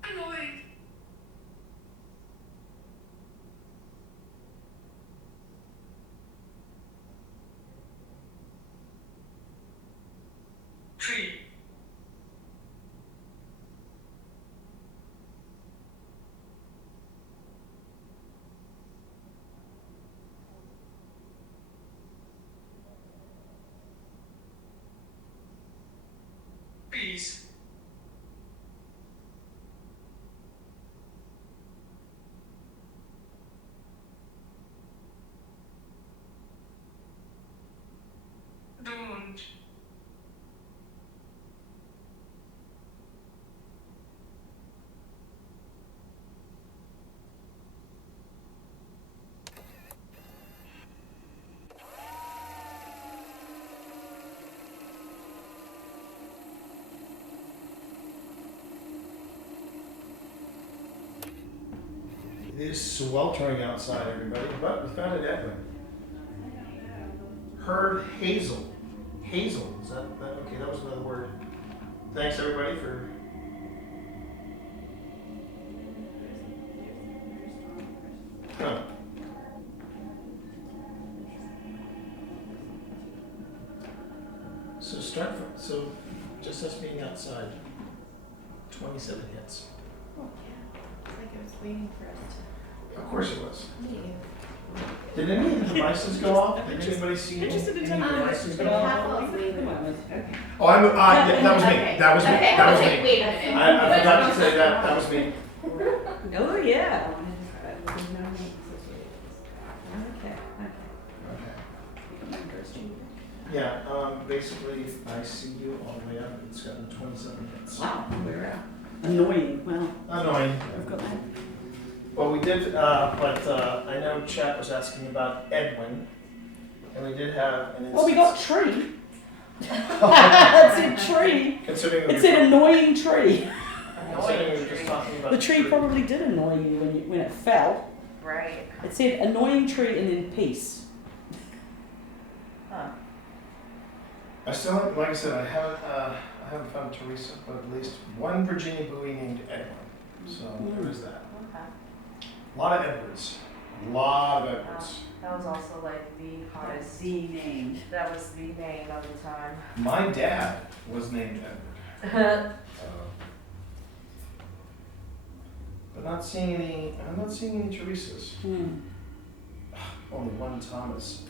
Annoying. Tree. Peace. Don't. It is sweltering outside, everybody, but we found an Edwin. Heard Hazel. Hazel, is that okay? That was another word. Thanks, everybody, for. Huh. So just us being outside. 27 hits. Oh, yeah. It's like I was waiting for us Of course it was. to leave. Did any of the devices go off? Did anybody see any Interested in any telling devices go the off? half of the moment. Okay. Oh, yeah, that was me. Okay. That was me. Okay, That was okay, me. wait a minute. I forgot to say that. That was me. Oh, yeah. There's no name associated with this. Okay, Okay. Yeah, basically, I see you all the way up. It's gotten 27 hits. Wow, we're out. Annoying. Well, Annoying. I've got that. Well, we did, but I know Chat was asking about Edwin, and we did have an instance. Well, we got tree. It said tree. Considering It said annoying tree. considering we were just talking about The tree probably did annoy you when it fell. Right. It said annoying tree and then peace. Huh. I still, like I said, I haven't found Teresa, but at least one Virginia Bowie named Edwin. So there is that. Okay. A lot of Edwards. A lot of Edwards. That was also like the hottest. The name. That was the name of the time. My dad was named Edward. But not seeing any, I'm not seeing any Teresas. Only one Thomas.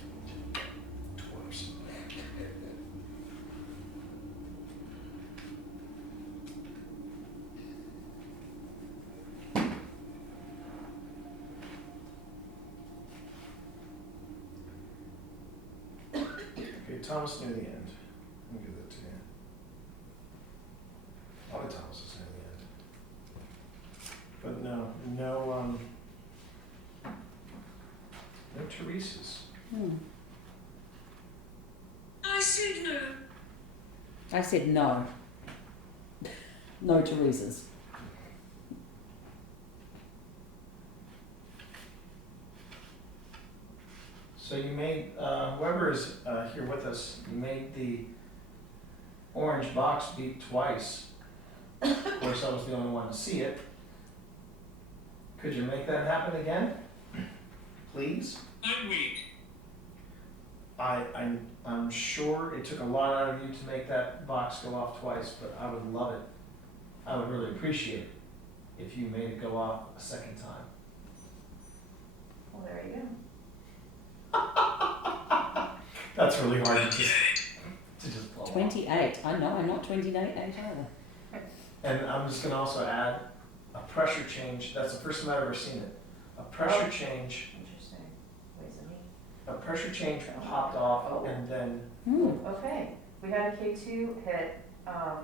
Twerps. Okay, Thomas near the end. Let me give that to you. A lot of Thomases near the end. But no Teresas. I said no. I said no. No Teresa's. So you made, whoever is here with us, you made the orange box beep twice. Of course, I was the only one to see it. Could you make that happen again? Please? I'm weak. I'm sure it took a lot out of you to make that box go off twice, but I would love it. I would really appreciate it if you made it go off a second time. Well, there you go. That's really hard to just pull off. 28. I know, I'm not 28 either. And I'm just gonna also add a pressure change. That's the first time I've ever seen it. A pressure change. Interesting. Ways of me. A pressure change popped off, and then Okay. We had a K2 hit.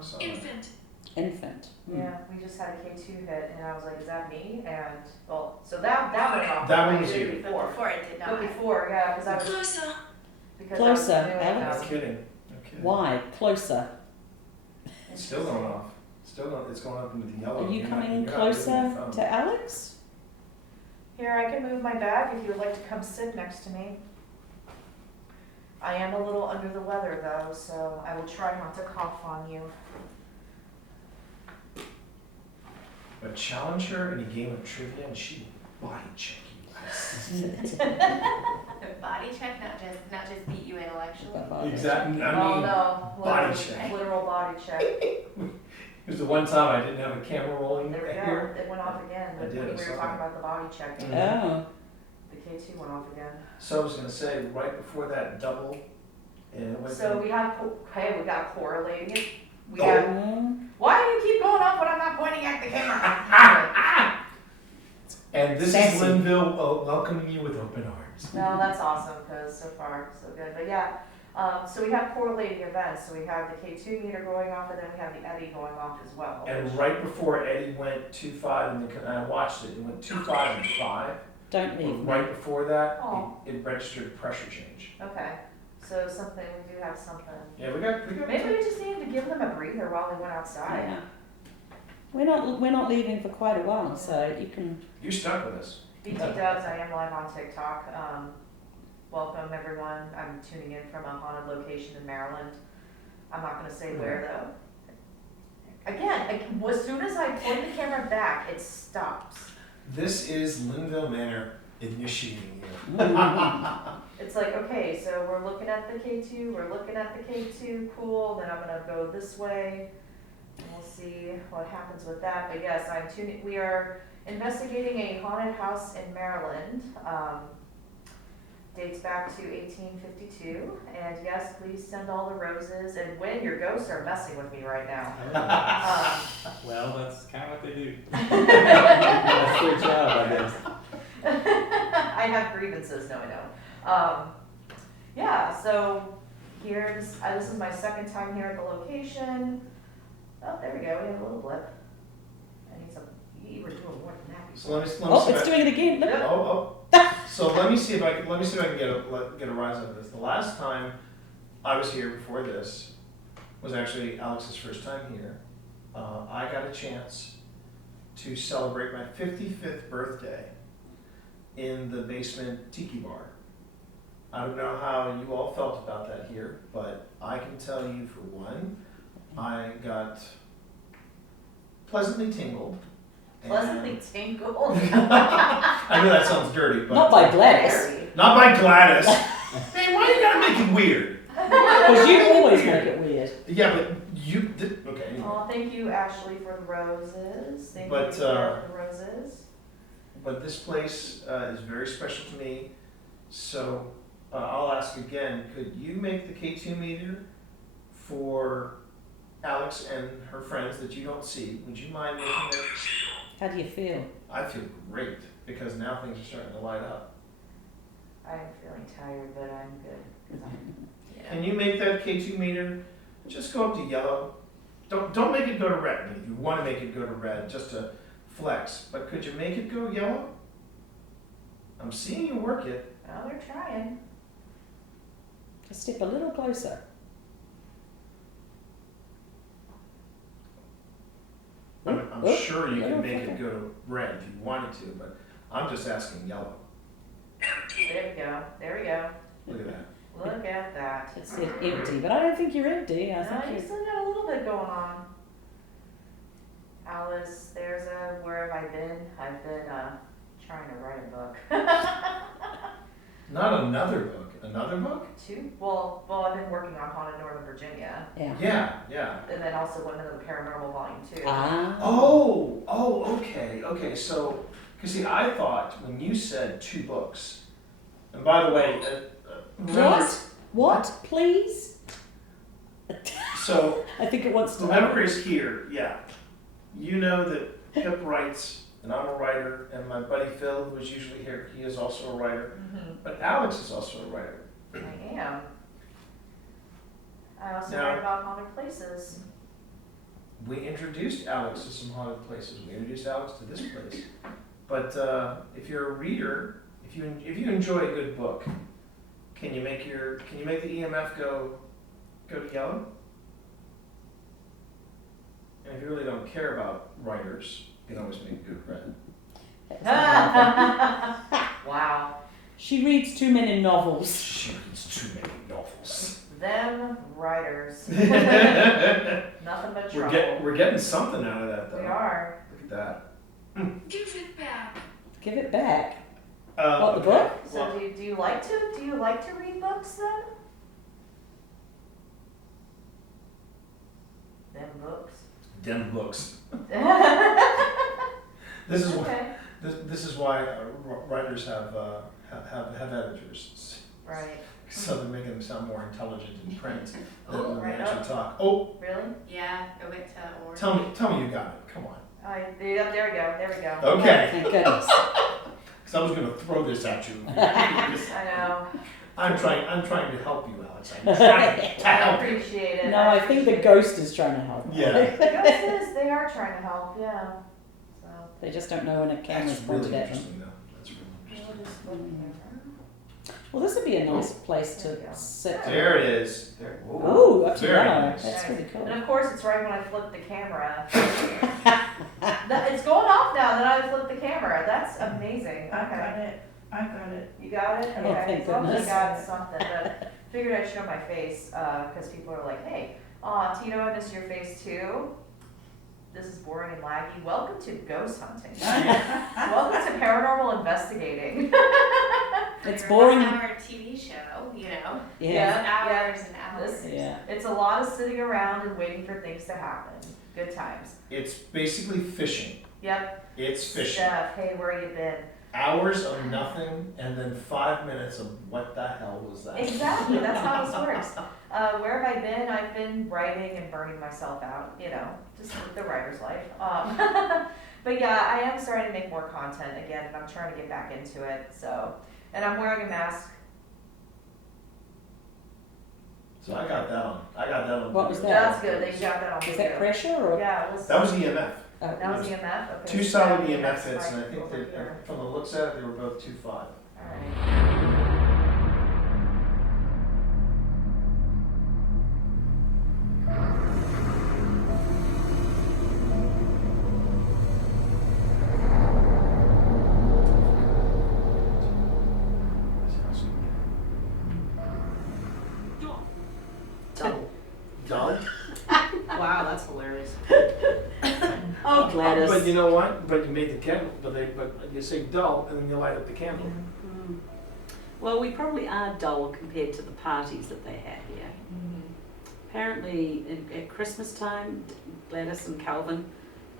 so Infant. Infant. Yeah, we just had a K2 hit, and I was like, "Is that me?" And well, so that went off. That one was It you. did But before it did not. But before, yeah, because I was Closer. because Closer, I was doing, Alex. no kidding. No kidding. Why? Closer. It's still going off. Still going. It's going up into the yellow. Are you You're not- coming you're not closer moving your phone. to Alex? Here, I can move my bag if you would like to come sit next to me. I am a little under the weather though, so I will try not to cough on you. But challenge her in a game of trivia, and she will body check you. Body check, not just beat you intellectually. Exactly. I Oh mean, no, body literal, check. literal body check. There's the one time I didn't have a camera rolling There we go, here. it went off again, I when did, we I were saw talking that. about the body checking. Oh. The K2 went off again. So I was gonna say right before that double, and it went So from- we have, we got correlating it. We Oh. have, Mm. why do you keep going off when I'm not pointing at the camera? And this Sassy. is Linville welcoming you with open arms. No, that's awesome, because so far, so good. But yeah, so we have correlating events. So we have the K2 meter going off, and then we have the eddy going off as well. And right before Eddie went 2.5, and I watched it, it went 2.5 and 5. Don't leave me. Right before that, Oh. it registered a pressure change. Okay, so something, we do have something. Yeah, we got. Maybe we just needed to give them a breather while they went outside. Yeah. We're not leaving for quite a while, so you can. You're stuck with us. BT Dubs, I am live on TikTok. Welcome everyone. I'm tuning in from a haunted location in Maryland. I'm not gonna say where though. Again, as soon as I point the camera back, it stops. This is Linville Manor initiating you. It's like, okay, so we're looking at the K2, we're looking at the K2, cool, then I'm gonna go this way. We'll see what happens with that. But yes, we are investigating a haunted house in Maryland. Dates back to 1852. And yes, please send all the roses. And when your ghosts are messing with me right now. Well, that's kind of what they do. That's their job, I guess. I have grievances. No, I don't. Yeah, so here, this is my second time here at the location. Oh, there we go. We have a little blip. I need some. You were doing more than that. So let me see. Oh, it's doing it again. Look. Oh. So let me see if I can get a rise out of this. The last time I was here before this was actually Alex's first time here. I got a chance to celebrate my 55th birthday in the basement tiki bar. I don't know how you all felt about that here, but I can tell you for one, I got pleasantly tingled. Pleasantly tingled. I know that sounds dirty, but Not by Gladys. not by Gladys. Man, why you gotta make it weird? Because you always make it weird. Yeah, but you did. Okay. Anyway. Oh, thank you, Ashley, for the roses. Thank But, you for the roses. But this place is very special to me, so I'll ask again. Could you make the K2 meter for Alex and her friends that you don't see? Would you mind making it? How do you feel? I feel great because now things are starting to light up. I'm feeling tired, but I'm good. 'Cause yeah. Can you make that K2 meter just go up to yellow? Don't make it go to red. I mean, if you want to make it go to red, just to flex. But could you make it go yellow? I'm seeing you work it. Oh, they're trying. Just step a little closer. I'm Oh, sure you I can don't make think it go to red if you wanted to, but I'm just asking yellow. There we go. There we go. Look at that. Look at that. It said empty, but I don't think you're empty. I No, think you you're. still got a little bit going on. Alice, there's where have I been? I've been trying to write a book. Not another book. Another book? Well, I've been working on Haunted Northern Virginia, Yeah. Yeah. and then also went into the Paranormal Volume 2. Ah. Okay. So, because see, I thought when you said 2 books, and by the way, What? Please? So, I think it wants to. whoever is here, yeah, you know that Pip writes, and I'm a writer, and my buddy Phil, who is usually here, he is also a writer, but Alex is also a writer. I am. I also Now- write about haunted places. We introduced Alex to some haunted places. We introduced Alex to this place. But if you're a reader, if you enjoy a good book, can you make the EMF go to yellow? And if you really don't care about writers, you can always make it go to red. Wow. She reads too many novels. She reads too many novels. Them writers. Nothing but trouble. We're getting something out of that though. We are. Look at that. Give it back. Give it back. What What, the book? So do you like to read books then? Them books. Dem books. This is why. Okay. This is why writers have editors, Right. so they're making them sound more intelligent in print than Oh, when they right. actually talk. Oh, Really? Yeah, I went to Oregon. tell me you got it. Come on. There we go. Okay, Thank goodness. because I was going to throw this at you. I know. I'm trying to help you, Alex. I'm trying to I help you. appreciate it. No, I think the ghost is trying to help. Yeah. The ghosts, they are trying to help, yeah. So. They just don't know when a camera's That's really pointed at them. interesting, though. That's really interesting. We'll just look here. Well, this would be a nice place There to you go. sit. There it is. There. Oh, up to Very yellow. nice. That's pretty cool. And of course, it's right when I flip the camera. It's going off now that I flip the camera. That's amazing. Okay. I got it. You got it? Oh, Okay. thank As long as goodness. I got something, but figured I'd show my face, because people are like, hey, Tito, I miss your face too. This is boring and laggy. Welcome to ghost hunting. Welcome to paranormal investigating. It's Your boring. 1-hour TV show, you know. Yeah. Hours and hours. This- Yeah. It's a lot of sitting around and waiting for things to happen. Good times. It's basically fishing. Yep. It's fishing. Steph, hey, where you been? Hours of nothing and then 5 minutes of what the hell was that? Exactly, that's how this works. Where have I been? I've been writing and burning myself out, just the writer's life. But yeah, I am starting to make more content again, and I'm trying to get back into it. So, and I'm wearing a mask. So I got that on. What was video. that? That's good. They got that on Is video. that pressure or? Yeah, That was EMF. that was EMF. Okay. Two solid Yeah, EMF that's hits, and I right think over that here. from the looks at it, they were both 2.5. All right. Dull. Wow, that's hilarious. Oh, Gladys. But you know what? But you made the candle. But you say dull, and then you light up the candle. Mm. Well, we probably are dull compared to the parties that they had here. Apparently, at Christmas time, Gladys and Calvin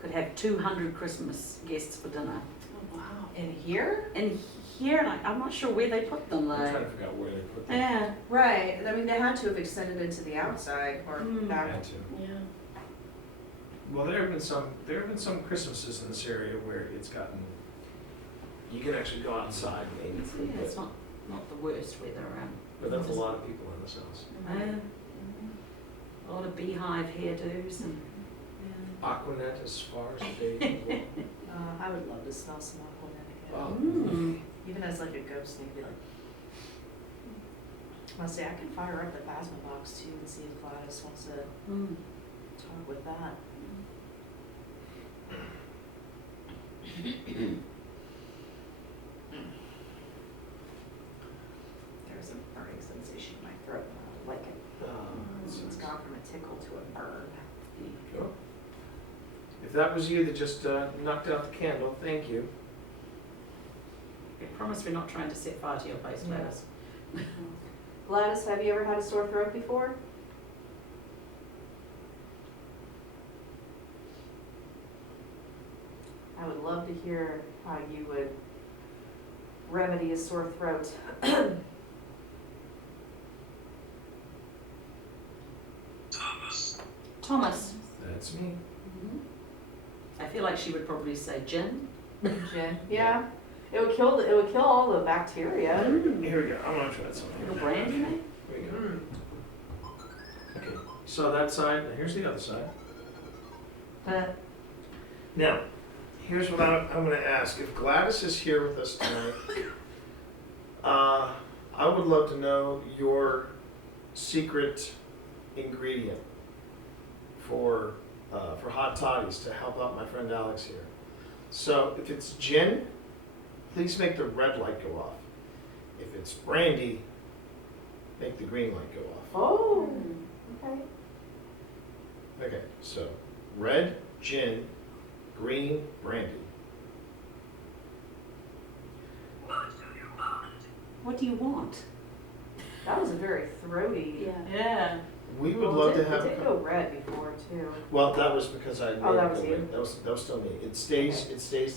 could have 200 Christmas guests for dinner. Oh, wow. In here? And here, like, I'm not sure where they put them I'm trying though. to figure out where they put them. Yeah. Right. I mean, they had to have extended into the outside or Mm. back. Had to. Yeah. Well, there have been some Christmases in this area where it's gotten. You can actually go outside maybe for a Yeah, it's bit, not the worst weather around. but that's a lot of people in this house. A lot of beehive hairdos and Aquanet as far as they go. I would love to smell some aquanet Wow. again. Even as like a ghost thing, be like. I'll say I can fire up the plasma box too and see if Gladys wants to talk with that. There's a burning sensation in my throat. I like it. It's gone from a tickle to a burn. Sure. If that was you that just knocked out the candle, thank you. I promise we're not trying to set fire to your face, Gladys. Gladys, have you ever had a sore throat before? I would love to hear how you would remedy a sore throat. Thomas. That's me. I feel like she would probably say gin. Gin. Yeah. It would kill all the bacteria. Here we go. I'm gonna try something. Little brandy, maybe? Here we go. Okay. So that side. Here's the other side. Now, here's what I'm going to ask. If Gladys is here with us tonight, I would love to know your secret ingredient for hot toddies to help out my friend Alex here. So if it's gin, please make the red light go off. If it's brandy, make the green light go off. Oh. Okay. Okay, so red, gin, green, brandy. What do you want? That was a very throaty. Yeah. We would love to have. It did go red before too. Well, that was because I made Oh, that it was go you? red. That was still me. It stays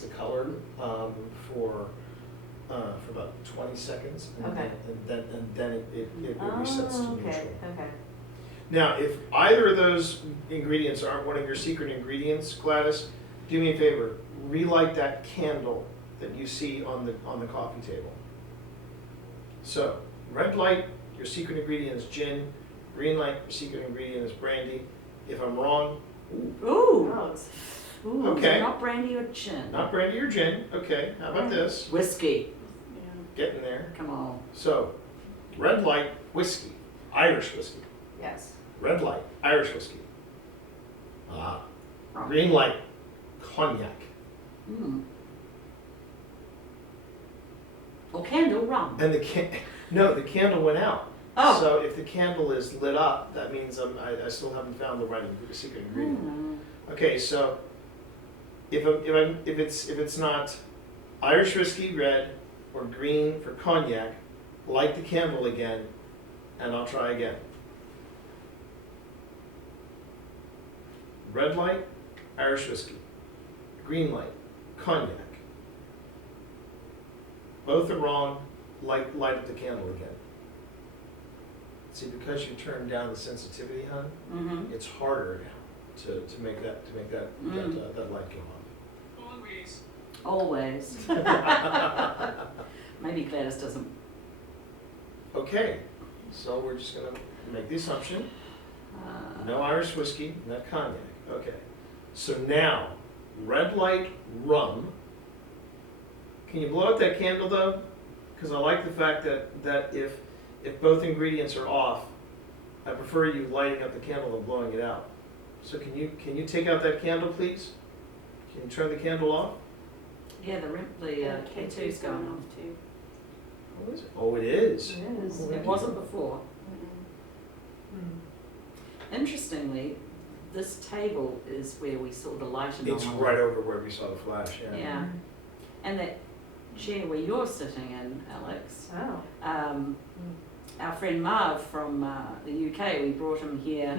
the color for about 20 seconds, and Okay. then it resets to neutral. Okay. Now, if either of those ingredients aren't one of your secret ingredients, Gladys, do me a favor. Relight that candle that you see on the coffee table. So, red light, your secret ingredient is gin. Green light, your secret ingredient is brandy. If I'm wrong, Ooh. Oh, it's Ooh. Okay. So not brandy or gin. not brandy or gin. Okay, how about this? Whiskey. Getting there. Come on. So, red light, whiskey, Irish whiskey. yes. Red light, Irish whiskey. Green light, cognac. Mm. Or candle rum. And the the candle went out. Oh. So if the candle is lit up, that means I still haven't found the right secret ingredient. Mm. Okay, so if it's not Irish whiskey red or green for cognac, light the candle again, and I'll try again. Red light, Irish whiskey. Green light, cognac. Both are wrong. Light up the candle again. See, because you turned down the sensitivity, hon, Mm-hmm. it's harder now to make that that light go Always. on. Maybe Gladys doesn't. Okay, so we're just gonna make the assumption. No Irish whiskey, no cognac. Okay. So now, red light rum. Can you blow out that candle though? Because I like the fact that if both ingredients are off, I prefer you lighting up the candle than blowing it out. So can you take out that candle, please? Can you turn the candle off? Yeah, the K2's going on. too. Oh, is it? Oh, it is. It is. Oh, It wasn't before. Mm-mm. Interestingly, this table is where we saw the light anomaly. It's right over where we saw the flash. Yeah. Yeah. And that chair where you're sitting in, Alex, Oh. our friend Marv from the UK, we brought him here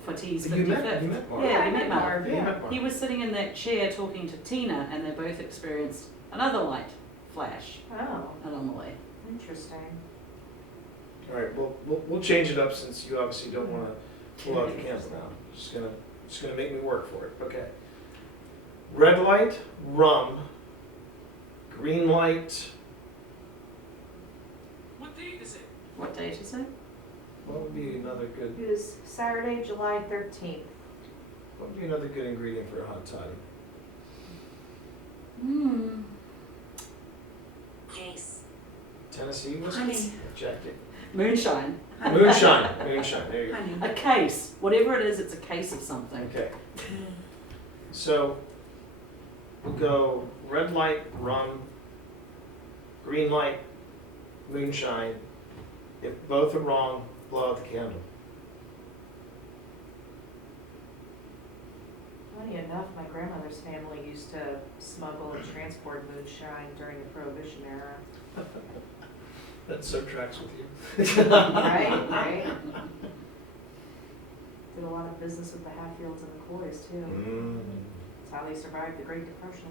for T's You 55th. met Marv? Yeah, I we met Marv. Marv, You yeah. met Marv. He was sitting in that chair talking to Tina, and they both experienced another light flash Oh, anomaly. interesting. All right, we'll change it up since you obviously don't want to pull out the candle now. Just gonna make me work for it. Okay. Red light, rum. Green light. What date is it? What date is it? What would be another good? It was Saturday, July 13th. What would be another good ingredient for a hot toddy? Jace. Tennessee whiskey. Honey. Jack Moonshine. Moonshine. Moonshine. There you go. Honey. A case. Whatever it is, it's a case of something. Okay. So we'll go red light, rum, green light, moonshine. If both are wrong, blow out the candle. Funny enough, my grandmother's family used to smuggle and transport moonshine during the Prohibition era. That so tracks with you. Right, right. Did a lot of business with the Hatfields and McCoys too. That's how they survived the Great Depression.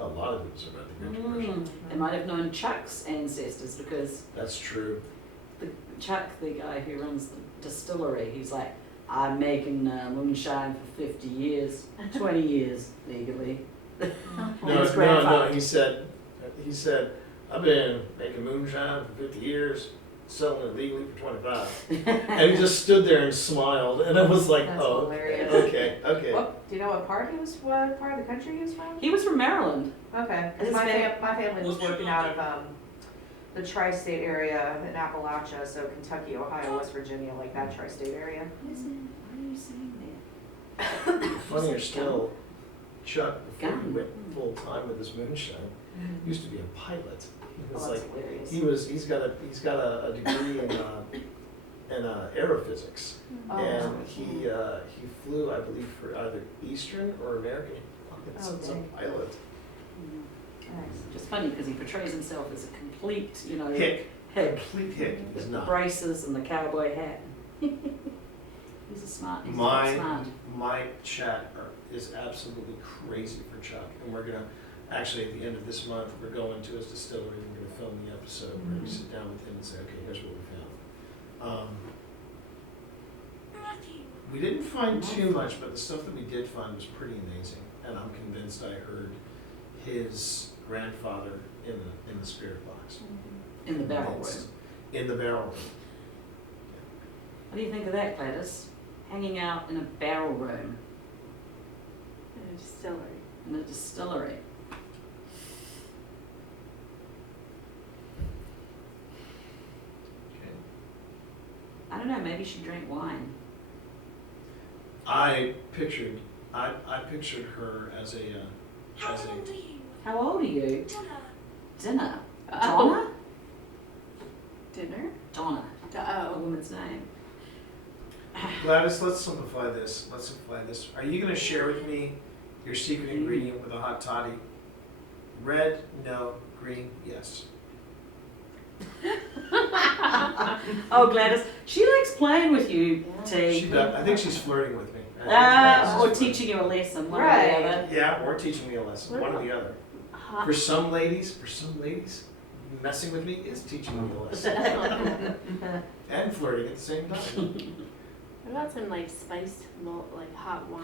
A lot of people survived the Great Depression. They might have known Chuck's ancestors because That's true. Chuck, the guy who runs the distillery, he's like, I'm making moonshine for 50 years, 20 years legally. His No, grandfather. he said, I've been making moonshine for 50 years, selling it legally for 25. And he just stood there and smiled, and I was like, That's oh, hilarious. okay. What, do you know what part of the country he was from? He was from Maryland. Okay, His because fam- my family was working out of the tri-state area in Appalachia, so Kentucky, Ohio, West Virginia, like that tri-state area. Listen, what are you saying there? Funnier still, Chuck, before he Gun. went full time with his moonshine, used to be a pilot. He was Oh, like, that's hilarious. he's got a degree in aerophysics, Oh, and he flew, I believe, for either Eastern or American pilots Oh, as a dang. pilot. nice. Just funny because he portrays himself as a complete, Hick, hick. complete hick. He's With the not. braces and the cowboy hat. He's a smart. He's My smart. my chat is absolutely crazy for Chuck, and we're gonna actually at the end of this month we're going to his distillery and we're gonna film the episode where we sit down with him and say, okay, here's what we found. We didn't find too much, but the stuff that we did find was pretty amazing, and I'm convinced I heard his grandfather in the spirit box. In the barrel room. It's in the barrel room. What do you think of that, Gladys? Hanging out in a barrel room In a distillery. in a distillery. Okay. I don't know, maybe she drank wine. I pictured her as a How old are you? How old are you? Dinner. Oh. Donna? Dinner? Donna. A Oh. woman's name. Gladys, let's simplify this. Are you going to share with me your secret ingredient with a hot toddy? Red, no. Green, yes. Oh, Gladys, she likes playing with you, T. She does. I think she's flirting with me. I think Or Gladys is flirting. teaching you a lesson, one or Right. the other. Yeah, or teaching me a lesson, one or the other. For some ladies, messing with me is teaching me a lesson. And flirting at the same time. What about some like spiced malt, like hot wine,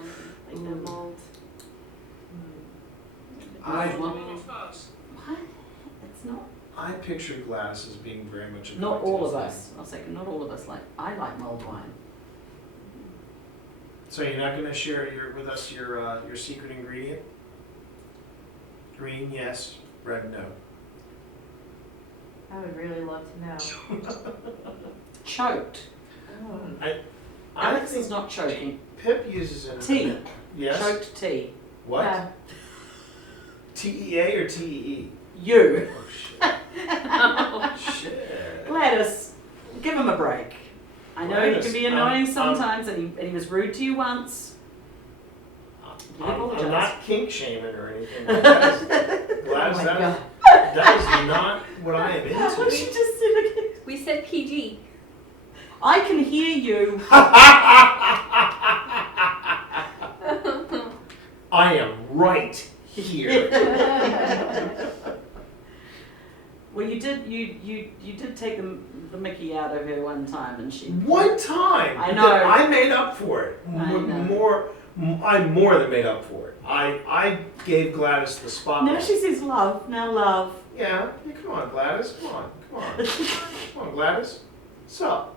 like the malt? What? It's not. I picture Gladys as being very much a Not all of cocktail us. I'll say not all of us like. I like mulled wine. So you're not going to share with us your secret ingredient? Green, yes. Red, no. I would really love to know. Choked. I Alex think is not choking. Pip uses it. Tea. Yes. Choked tea. What? Yeah. TEA or TEE? You. Oh shit. Gladys, give him a break. I know he can be Gladys, annoying sometimes, and he was rude to you once. I'm not kink shaming or anything. Gladys, Oh my God. that is not what I am What into. she just said again? We said PG. I can hear you. I am right here. Well, you did take the Mickey out of her one time, and she. One time. I know. I made up for it. I know. I more than made up for it. I gave Gladys the spotlight. Now she says love. Now love. Yeah, come on, Gladys. Come on. Come on, Gladys. What's up,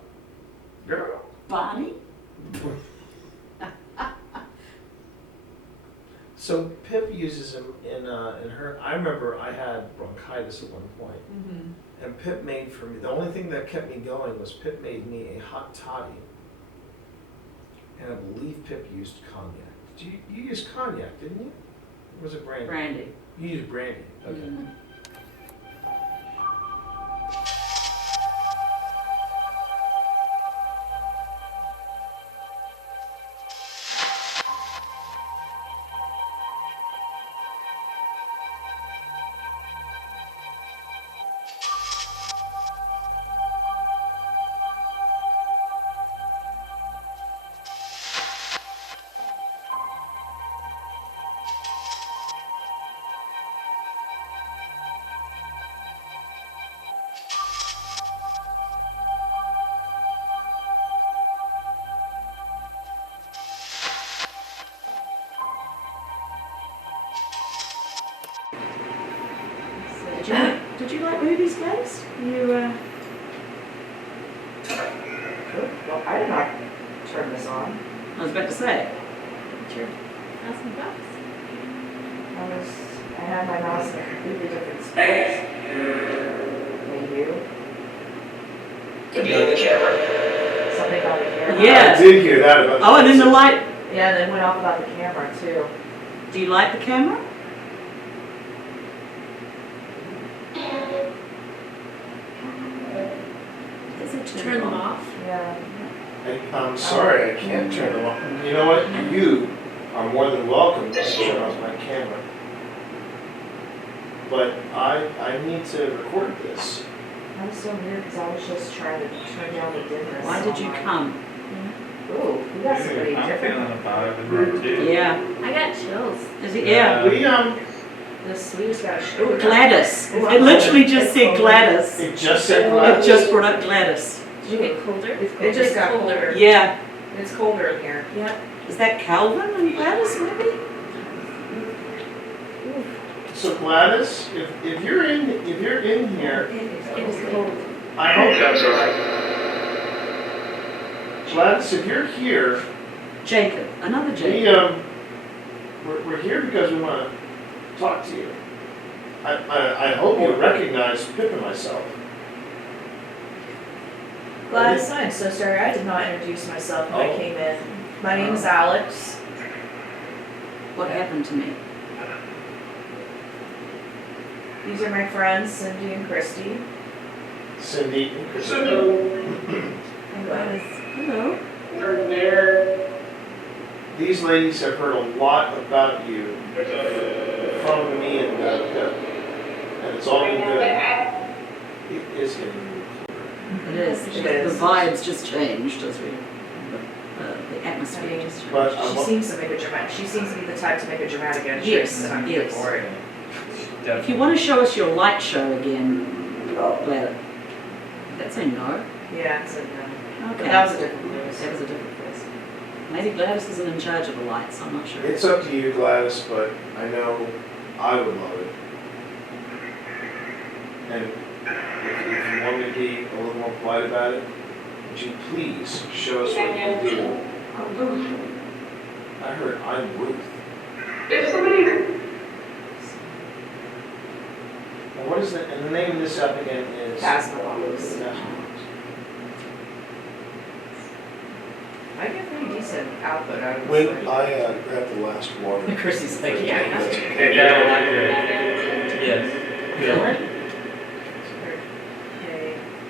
girl? Barney. So Pip uses them in her. I remember I had bronchitis at one point, and Pip made for me. The only thing that kept me going was Pip made me a hot toddy, and I believe Pip used cognac. Did you used cognac, didn't you? Or was it brandy? Brandy. You used brandy. Okay. Mm. Did you like movies, guys? Well, I did not turn this on. I was about to say. Sure. That's some bucks. I had my mouse in a completely different space. Thank you. Something about the camera. Yeah. I did hear that about. Oh, and then the light. Yeah, they went off about the camera too. Do you like the camera? Is it to turn them off? Yeah. I'm sorry, I can't turn them off. You know what? You are more than welcome to turn off my camera. But I need to record this. That was so weird because I was just trying to turn down the dimness. Why did you on my- come? Ooh, you got somebody I'm different. feeling a vibe in there too. Yeah. I got chills. Is it? Yeah. We The sweetest got a ooh, Gladys. Ooh, It literally just said Gladys. it just said It Gladys. just brought up Gladys. Did you get colder? It just got colder. Yeah. It's colder in here. Yep. Is that Calvin and Gladys maybe? So Gladys, if you're in here, It is cold. I hope that's all right. Gladys, if you're here, Jacob. Another Jacob. we're here because we want to talk to you. I hope you recognize Pip and myself. Gladys, I'm so sorry. I did not introduce myself when I came in. My name is Alex. What happened to me? These are my friends, Cindy and Christy. Cindy and Christy. And Gladys. Hello. These ladies have heard a lot about you from me and Pip, and it's all been good. It is getting It is. The vibes just changed as we, the atmosphere just changed. But She seems to make a dramatic. She seems to be the type to make a dramatic entrance, Yes, and I'm here yes. for it. If you want to show us your light show again, Gladys. That's a no. Yeah, it's a no. Okay. But that was a different place. That was a different place. Maybe Gladys isn't in charge of the lights, I'm not sure. it's up to you, Gladys, but I know I would love it. And if you want me to be a little more polite about it, would you please show us what you can do? I heard I'm Ruth. And what is the, and the name of this app again is? Phasmophobes. Phasmophobes. I get pretty decent output out of When this. I grabbed the last one. Chrissy's like, yeah. Okay, yes. Dylan?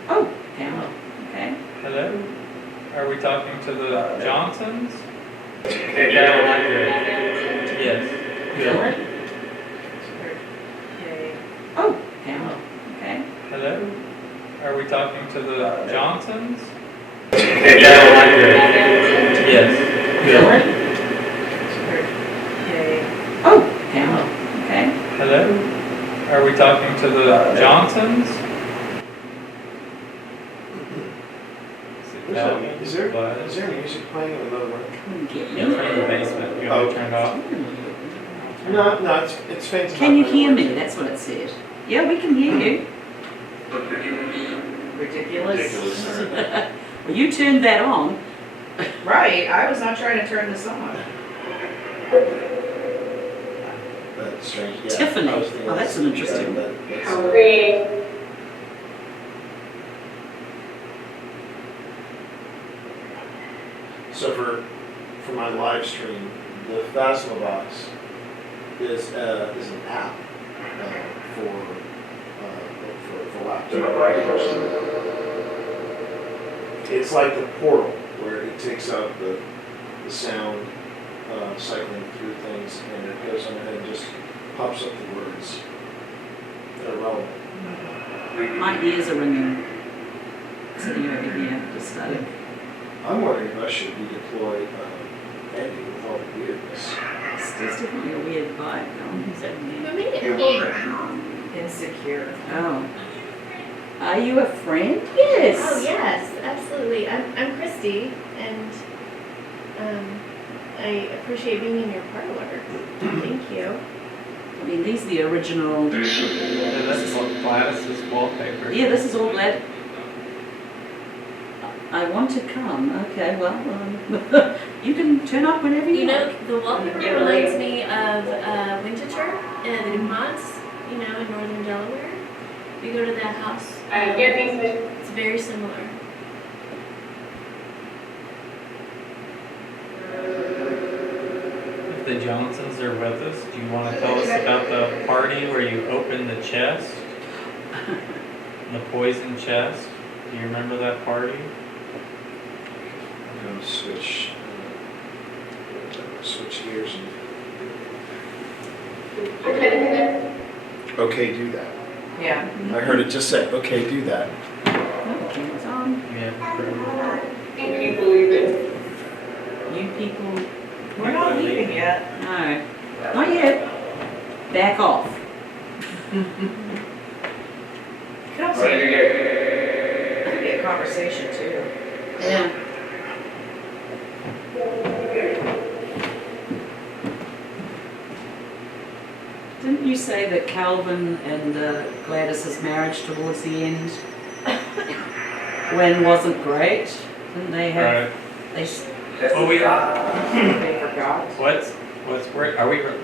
Oh, Pamela. Okay. Hello? Are we talking to the Johnsons? Yes. Dylan? Oh, Pamela. Okay. Hello? Are we talking to the Johnsons? Yes. Dylan? Oh, Pamela. Okay. Hello? Are we talking to the Johnsons? Is there music playing in another room? Yeah, from the basement. You want to turn it off? No, it's faint. Can you hear me? That's what it said. Yeah, we can hear you. Ridiculous. Well, you turned that on. Right, I was not trying to turn this on. That's strange. Yeah, Tiffany. I was thinking Oh, that's an interesting- that's- So for my live stream, the Phasma box is an app for laptops. It's like the portal where it takes out the sound cycling through things, and it goes on ahead and just pops up the words that are relevant. My ears are ringing. Sitting over here, just I'm wondering if I should redeploy Andy with all the weirdness. there's definitely a weird vibe going on. Who made it here? Insecure. Oh. Are you a friend? Yes. Oh yes, absolutely. I'm Christy, and I appreciate being in your parlor. Thank you. I mean, these are the original. Yeah, that's Gladys's wallpaper. Yeah, this is all glad. I want to come. Okay, well, you can turn up whenever you You know, like. the wallpaper reminds me of Winterthur and the DuPonts, you know, in northern Delaware. We go to that house. It's very similar. If the Johnsons are with us, do you want to tell us about the party where you opened the chest? The poison chest? Do you remember that party? I'm going to switch gears and. Okay, do that. Yeah. I heard it just say, okay, do that. No, the camera's on. Yeah. You people. We're not leaving yet. No, not yet. Back off. Could also be a conversation too. Yeah. Didn't you say that Calvin and Gladys's marriage towards the end, when wasn't great? Didn't they have? Right. They. Well, we They forgot.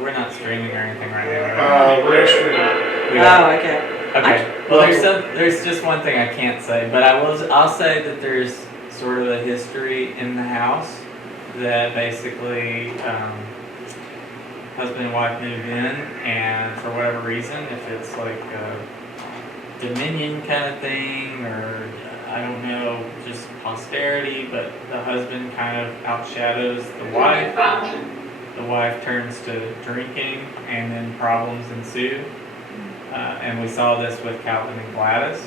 we're not streaming or anything right now, right? We're streaming. Oh, okay. Okay. Well, there's just one thing I can't say, but I'll say that there's sort of a history in the house that basically husband and wife moved in, and for whatever reason, if it's like a dominion kind of thing, or I don't know, just posterity, but the husband kind of outshadows the wife. The wife turns to drinking, and then problems ensue. And we saw this with Calvin and Gladys.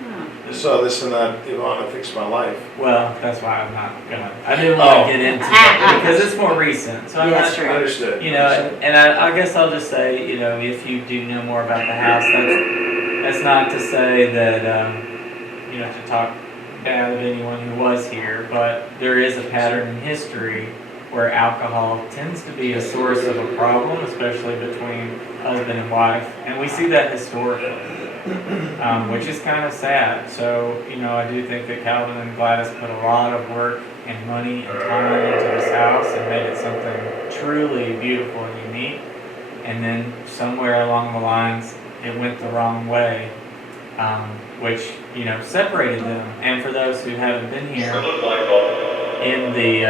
Oh. I saw this in that Ivana Fix My Life. Well, that's why I'm not gonna. I didn't want to get into it because it's more recent. So I'm Yeah, not. sure. Understood. You know, and I guess I'll just say, you know, if you do know more about the house, that's not to say that, you know, to talk bad of anyone who was here, but there is a pattern in history where alcohol tends to be a source of a problem, especially between husband and wife, and we see that historically, which is kind of sad. So, you know, I do think that Calvin and Gladys put a lot of work and money and time into this house and made it something truly beautiful and unique. And then somewhere along the lines, it went the wrong way, which, you know, separated them. And for those who haven't been here, in the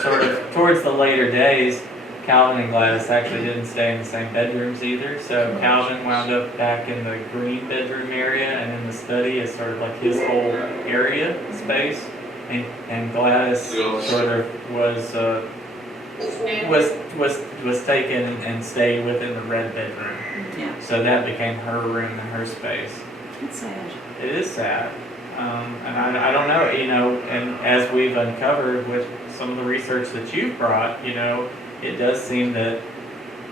sort of towards the later days, Calvin and Gladys actually didn't stay in the same bedrooms either. So Calvin wound up back in the green bedroom area, and in the study is sort of like his whole area space. And Gladys sort of was taken and stayed within the red bedroom. Yeah. So that became her room and her space. It's sad. It is sad. And I don't know, you know, and as we've uncovered with some of the research that you've brought, you know, it does seem that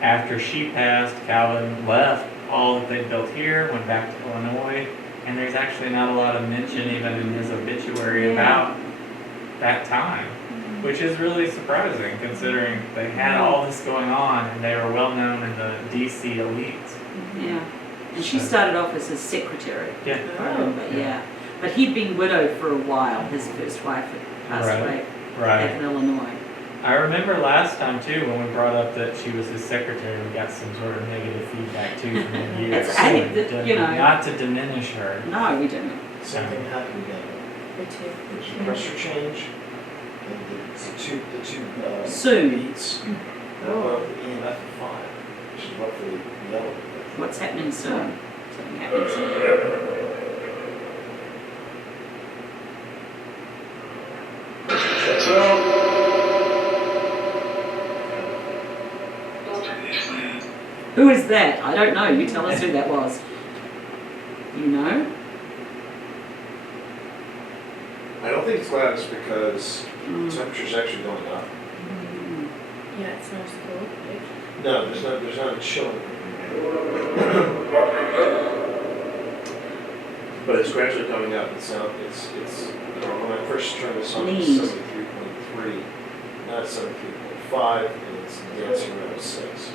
after she passed, Calvin left all that they built here, went back to Illinois, and there's actually not a lot of mention even in his obituary about that time, which is really surprising considering they had all this going on and they were well known in the DC elites. Yeah. And she started off as his secretary. Yeah. But yeah. But he'd been widowed for a while. His first wife had passed away back in Illinois. I remember last time too when we brought up that she was his secretary, we got some sort of negative feedback too from the years. You know, not to diminish her. No, we didn't. Something happened again. The pressure change. And the two Soon. beats above the EMF of 5, which is roughly yellow. What's happening soon? Something happening soon. Who is that? I don't know. You tell us who that was. You know? I don't think it's Gladys because the temperature's actually going up. Yeah, it smells cool. No, there's not a chilling. But it's gradually coming up. It's when I first turned this on, it was 73.3. Now it's 73.5, and it's dancing around 6.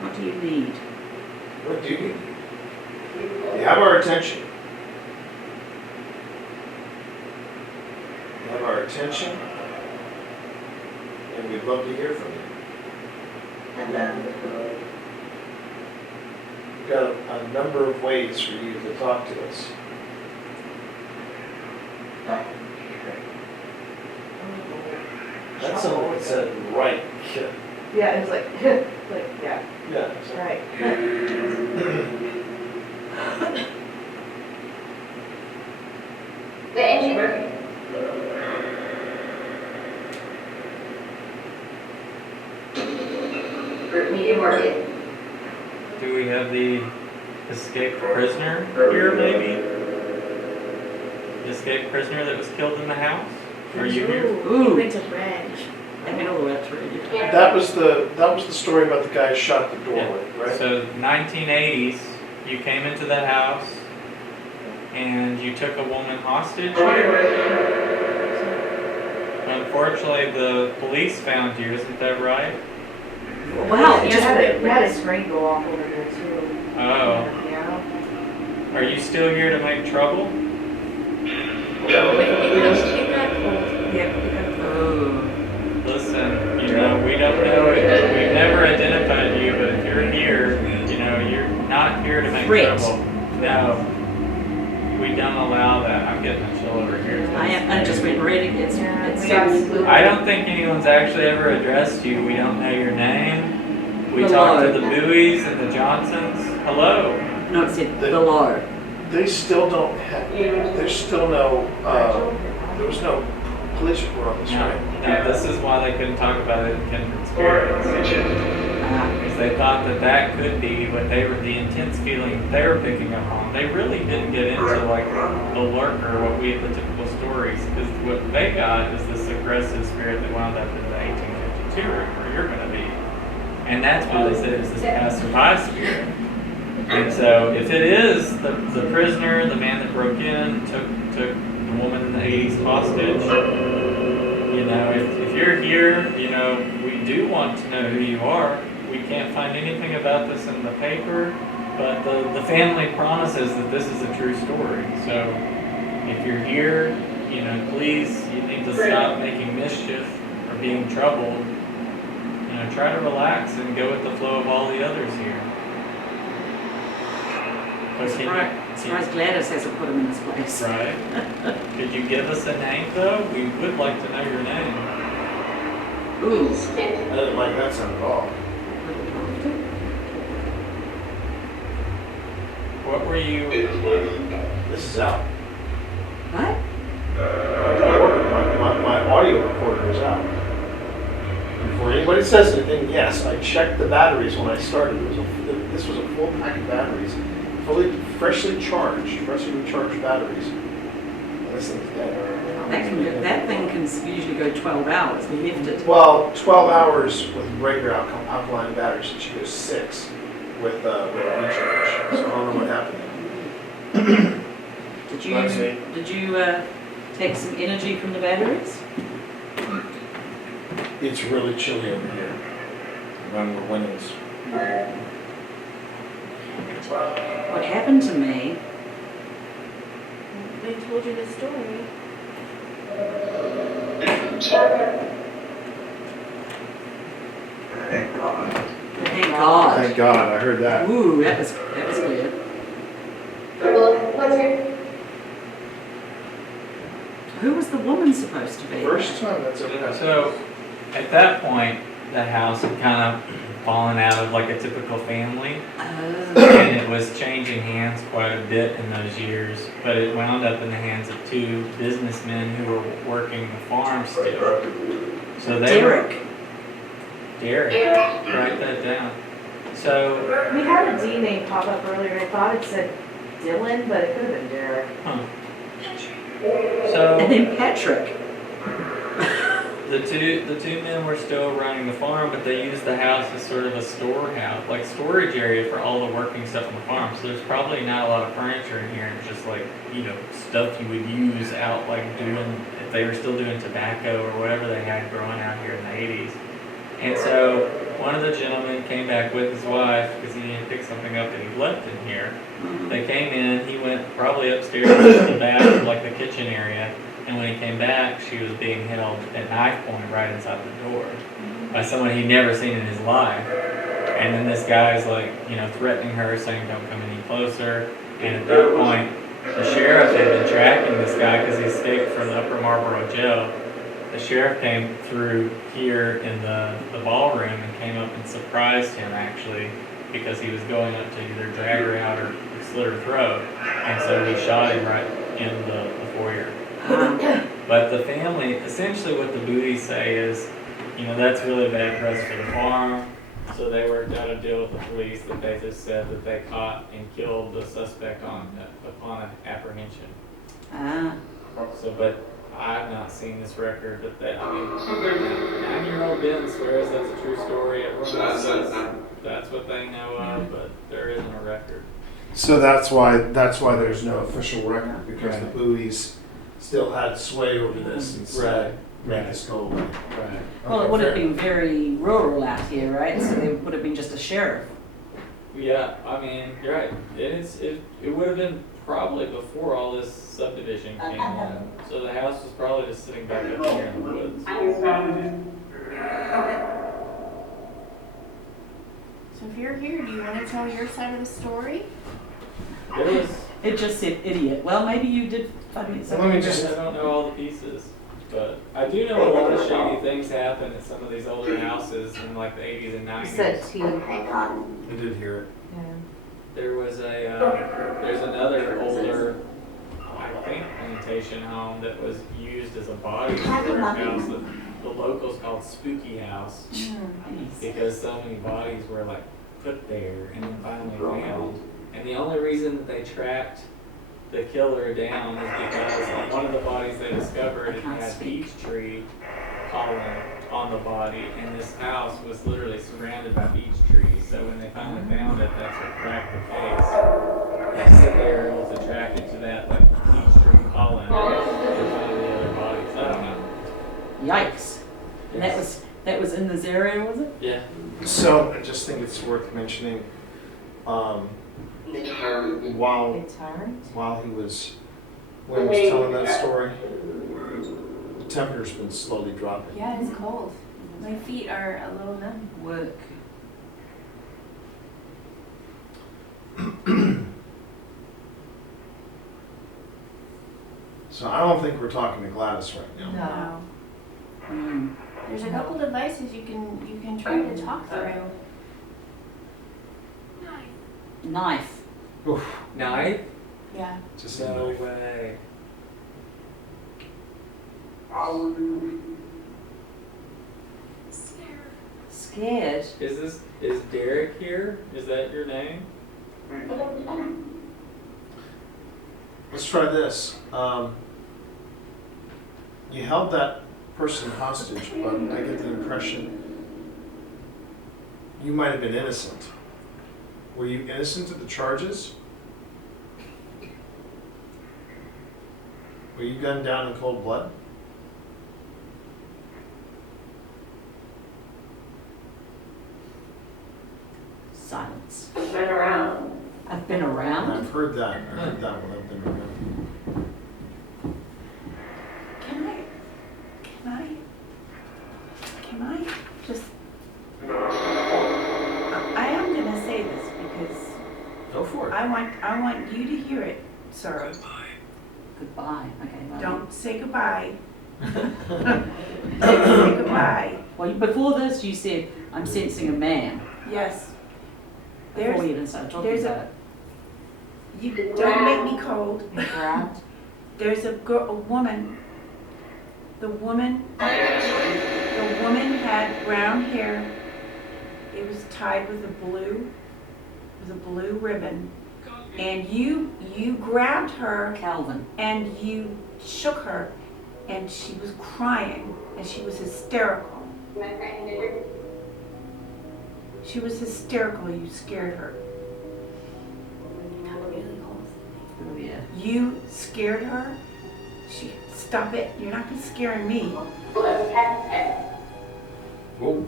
What do you need? What do you need? You have our attention. You have our attention, and we'd love to hear from you. We've got a number of ways for you to talk to us. That's something that said right. Yeah, it's like, yeah. Yeah. Right. The engine working. Group meeting working. Do we have the escaped prisoner here, maybe? The escaped prisoner that was killed in the house? Are you here? He went to red. I mean, all that's really That was the story about the guy who shot the door with, right? So 1980s, you came into the house and you took a woman hostage here. Unfortunately, the police found you, isn't that right? Wow, We had a screen go off over there too. Oh. Yeah. Are you still here to make trouble? It got cold. Yeah. Oh. Listen, you know, we don't know it. We've never identified you, but if you're here, you know, you're not here to make trouble. No. We don't allow that. I'm getting a chill over here. I just went ready. It's I don't think anyone's actually ever addressed you. We don't know your name. We Hello. talked to the Bowies and the Johnsons. Hello. No, it said below. They still don't have. There's still no. There was no police report on this, right? No, this is why they couldn't talk about it in kindred spirits. Is they thought that that could be what they were, the intense feeling they were picking up on. They really didn't get into like the lurker, what we the typical stories, because what they got is this aggressive spirit that wound up in the 1852 room where you're going to be, and that's why they said it's this passerby spirit. And so if it is the prisoner, the man that broke in, took the woman in the 80s hostage, you know, if you're here, you know, we do want to know who you are. We can't find anything about this in the paper, but the family promises that this is a true story. So if you're here, you know, please, you need to stop making mischief or being troubled. You know, try to relax and go with the flow of all the others here. Surprised Gladys hasn't put him in his place. Right. Could you give us a name, though? We would like to know your name. Ooh. I didn't like that sound at all. What were you... This is out. What? My audio recorder is out. Before anybody says anything, yes, I checked the batteries when I started. This was a full pack of batteries. Freshly recharged batteries. This thing's dead. That thing can usually go 12 hours. We left it. Well, 12 hours with regular alkaline batteries. It should go 6 with recharge. So I don't know what happened. Did you take some energy from the batteries? It's really chilly over here. When we're winnings. What happened to me? They told you the story. Thank God. Thank God, I heard that. Ooh, that was weird. Who was the woman supposed to be? First time that's ever happened. So, at that point, the house had kind of fallen out of like a typical family. And it was changing hands quite a bit in those years, but it wound up in the hands of 2 businessmen who were working the farm still. So they Derek. Write that down. So We had a D name pop up earlier. I thought it said Dylan, but it could have been Derek. huh. And So then Patrick. the two men were still running the farm, but they used the house as sort of a storehouse, like storage area for all the working stuff on the farm. So there's probably not a lot of furniture in here. It's just like, you know, stuff you would use out, like doing, if they were still doing tobacco or whatever they had growing out here in the 80s. And so one of the gentlemen came back with his wife because he needed to pick something up that he left in here. They came in, he went probably upstairs to the bathroom, like the kitchen area. And when he came back, she was being held at knife point right inside the door by someone he'd never seen in his life. And then this guy's like, you know, threatening her, saying don't come any closer. And at that point, the sheriff had been tracking this guy because he escaped from the Upper Marlboro jail. The sheriff came through here in the ballroom and came up and surprised him actually because he was going up to either drag her out or slit her throat. And so he shot him right in the foyer. But the family, essentially what the Booties say is, you know, that's really bad press for the farm. So they worked out a deal with the police that they just said that they caught and killed the suspect upon apprehension. So, but I've not seen this record, but I mean, 9-year-old Ben swears that's a true story. Everyone else says that's what they know of, but there isn't a record. So that's why there's no official record, because the Booties still had sway over this and said, make this go away. Right. Well, it would have been very rural out here, right? So there would have been just a sheriff. Yeah, I mean, you're right. It would have been probably before all this subdivision came in. So the house was probably just sitting back up here in the woods. So if you're here, do you want to tell your side of the story? There was, It just said idiot. Well, maybe you did find me something. Let me just- I don't know all the pieces, but I do know a lot of shady things happen at some of these older houses in like the 80s and 90s. You said T. I did hear it. Yeah. There was there's another older, I think, plantation home that was used used as a body storage house that the locals called Spooky House because so many bodies were like put there and then finally found. And the only reason that they tracked the killer down is because one of the bodies they discovered had peach tree pollen on the body, and this house was literally surrounded by peach trees. So when they finally found it, that's what cracked the case. They said they were able to track it to that like peach tree pollen and find the other bodies. I don't know. Yikes. And that was in this area, was it? Yeah. So I just think it's worth mentioning, while he was, when he was telling that story, the temperature's been slowly dropping. Yeah, it's cold. My feet are a little numb. Work. So I don't think we're talking to Gladys right now. No. There's a couple devices you can try to talk through. Knife. Oof, Knife? Yeah. just a No knife. way. Scared. Is Derek here? Is that your name? Let's try this. You held that person hostage, but I get the impression you might have been innocent. Were you innocent of the charges? Were you gunned down in cold blood? Silence. I've been around. I've been around. I've heard that. I heard that one. I've been around. Can I just, I am gonna say this because Go for it. I want you to hear it, sir. Goodbye. Okay. Bye. Don't say goodbye. Don't say goodbye. Well, before this, you said I'm sensing a man. Yes. Before There's, you even started talking there's about you don't make me cold. it. Grabbed. There's a woman. The woman had brown hair. It was tied with a blue ribbon. And you grabbed her Calvin. and you shook her, and she was crying and she was hysterical. She was hysterical. You scared her. Oh yeah. You scared her. Stop it. You're not scaring me. Whoa.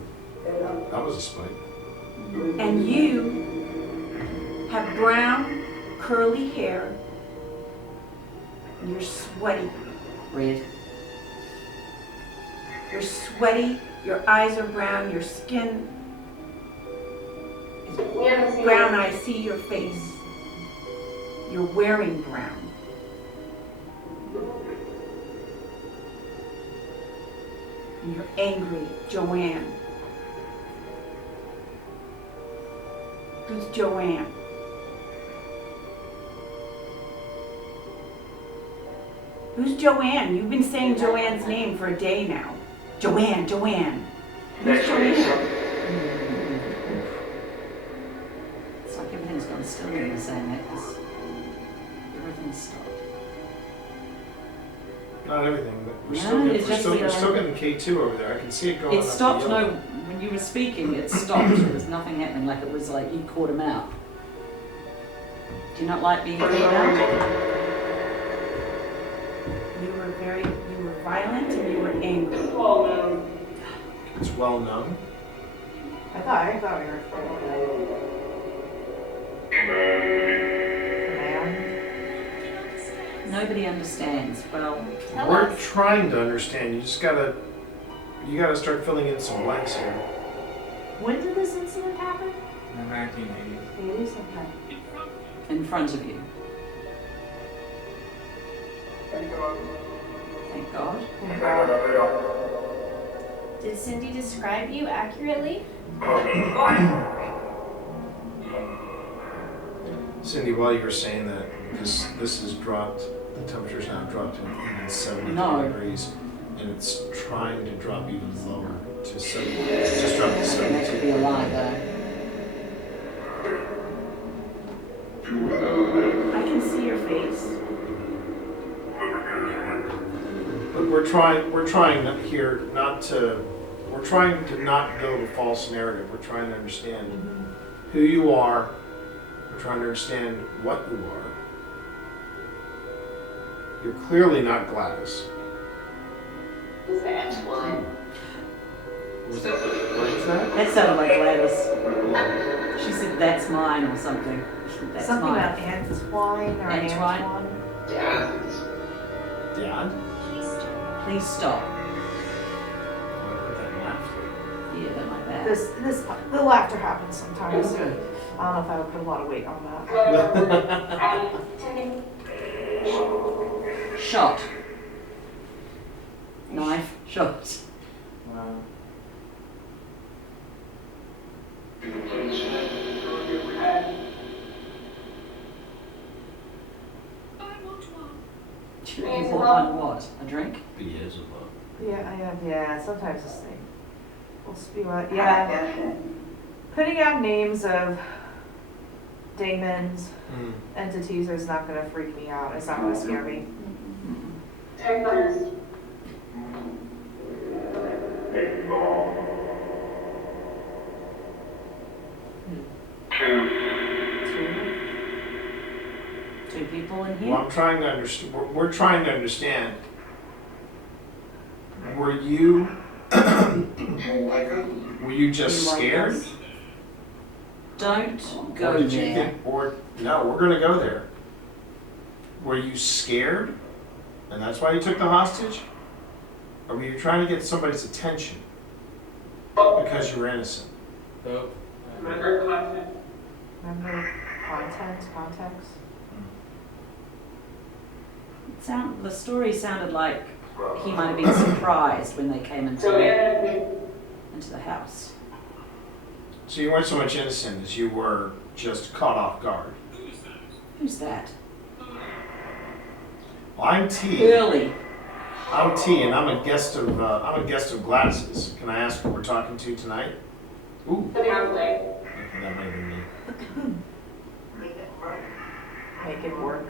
That was a spike. And you have brown, curly hair. And you're sweaty. Red. You're sweaty. Your eyes are brown. Your skin is brown. I see your face. You're wearing brown. And you're angry, Joanne. Who's Joanne? Who's Joanne? You've been saying Joanne's name for a day now. Joanne. Who's Joanne? It's like everything's gone still when you're saying that because everything's stopped. Not everything, but we're No, still it's just we're the, still getting K2 over there. I can see it going It up stopped. the No, yellow. when you were speaking, it stopped. There was nothing happening. Like it was like you caught him out. Do you not like being caught out? You were violent and you were angry. It's well known. I thought we were Nobody understands. Well, We're trying to understand. You gotta start filling in some blanks here. When did this incident happen? In the 1980s. It is okay. in front of you. Thank God. Did Cindy describe you accurately? Cindy, while you were saying that, this has dropped The temperature's now dropped to an even 73 No. degrees, and it's trying to drop even lower to 70. It's just dropped to That 72. could be a lie, though. I can see your face. But we're trying to not build a false narrative. We're trying to understand who you are. We're trying to understand what you are. You're clearly not Gladys. That's one. What was that? That sounded like Gladys. She said, "That's mine," or something. That's Something mine. about Antoine or Antoine? Antoine. Dad? Please stop. I heard that laughter. Yeah, don't like that. The laughter happens sometimes. Good. I don't know if I would put a lot of weight on that. Shot. Knife. Shot. Wow. You want one what? A drink? Beelzebub. Yeah, sometimes this thing will spew out. Yeah. Putting out names of daemons, entities is not going to freak me out. It's not going to scare me. Two people in here? Well, I'm trying to understand. We're trying to understand. Were you just scared? Don't Or go did you there. think? Or no, we're gonna go there. Were you scared, and that's why you took the hostage? Or were you trying to get somebody's attention because you were innocent? Oh. Remember context? The story sounded like he might have been surprised when they came into the house. So you weren't so much innocent as you were just caught off guard. Who's that? Well, I'm T. Early. I'm T, and I'm a guest of Gladys's. Can I ask who we're talking to tonight? Ooh. Okay, that might have been me. Make it work.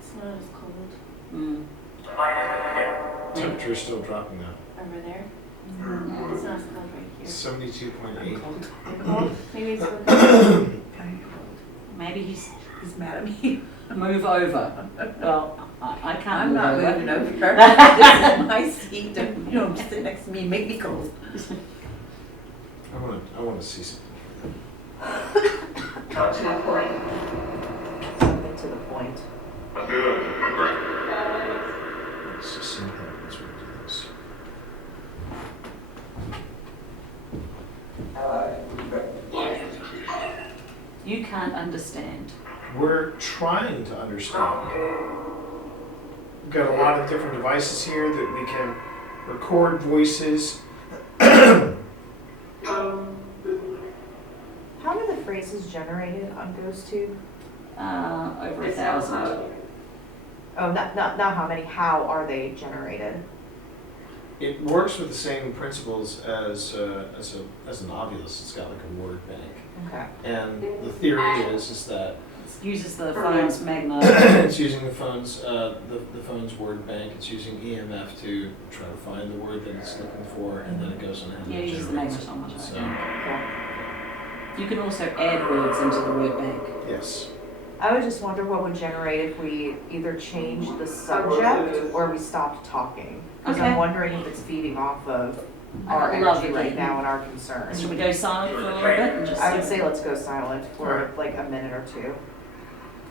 It's not as cold Temperature's still dropping now. over there. It's not as cold right here. 72.8. Maybe it's okay. Maybe he's mad at me. move over. Well, I can't I'm move not over. moving over. This is my seat. Don't sit next to me and make me cold. I want to see something. Something to the point. Let's just see what happens when we do this. You can't understand. We're trying to understand. We've got a lot of different devices here that we can record voices. How are the phrases generated on GhostTube? Over 1,000. Oh, not how many. How are they generated? It works with the same principles as an Ovilus. It's got like a word bank. Okay. And the theory is that It uses the phone's magnet. it's using the phone's word bank. It's using EMF to try to find the word that it's looking for, and then it goes on and Yeah, it uses the generates magnet on my it. phone. So You can also add words into the word bank. yes. I would just wonder what would generate if we either changed the subject or we stopped talking. Because Okay. I'm wondering if it's feeding off of our Lovely. energy right now and our concerns. Should we go silent for a little bit and just I would see? say let's go silent for like a minute or two.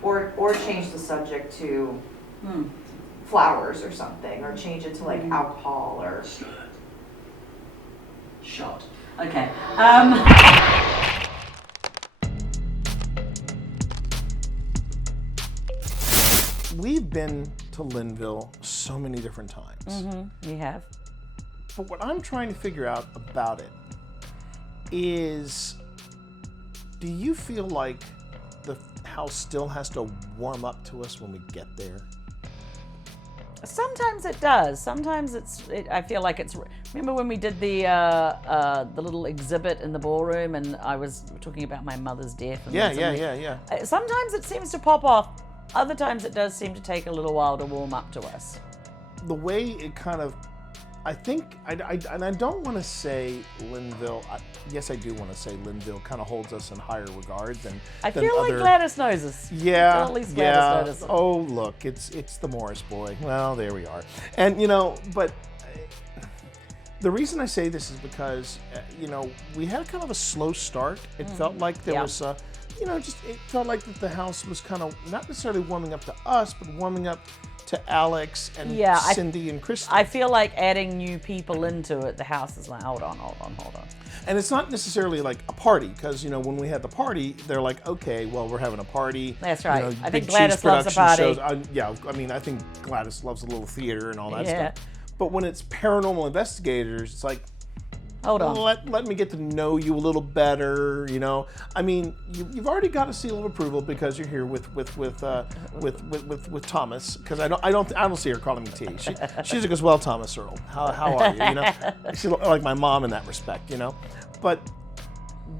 Or change the subject to flowers or something, or change it to like alcohol or Shot. Okay. We've been to Linville so many different times. You have. But what I'm trying to figure out about it is, do you feel like the house still has to warm up to us when we get there? Sometimes it does. Sometimes I feel like it's. Remember when we did the little exhibit in the ballroom, and I was talking about my mother's death. And Yeah. Sometimes it seems to pop off. Other times it does seem to take a little while to warm up to us. The way it kind of, I think, and I don't want to say Linville. Yes, I do want to say Linville kind of holds us in higher regard than. I feel like Gladys knows us. Yeah, At least Gladys knows us. Oh, look, it's the Morris boy. Well, there we are. And but the reason I say this is because we had kind of a slow start. It felt like there was it felt like that the house was kind of not necessarily warming up to us, but warming up to Alex and Cindy and Christy. I feel like adding new people into it, the house is like, hold on. And it's not necessarily like a party, because, when we had the party, they're like, okay, well, we're having a party. That's right. I think Big Gladys Chiefs loves a production party. shows. I think Gladys loves a little theater and all that stuff. But when it's paranormal investigators, it's like, hold on. Let me get to know you a little better. You've already got a seal of approval because you're here with Thomas. Because I don't see her calling me T. She's like, well, Thomas Earl, how are you? She's like my mom in that respect. But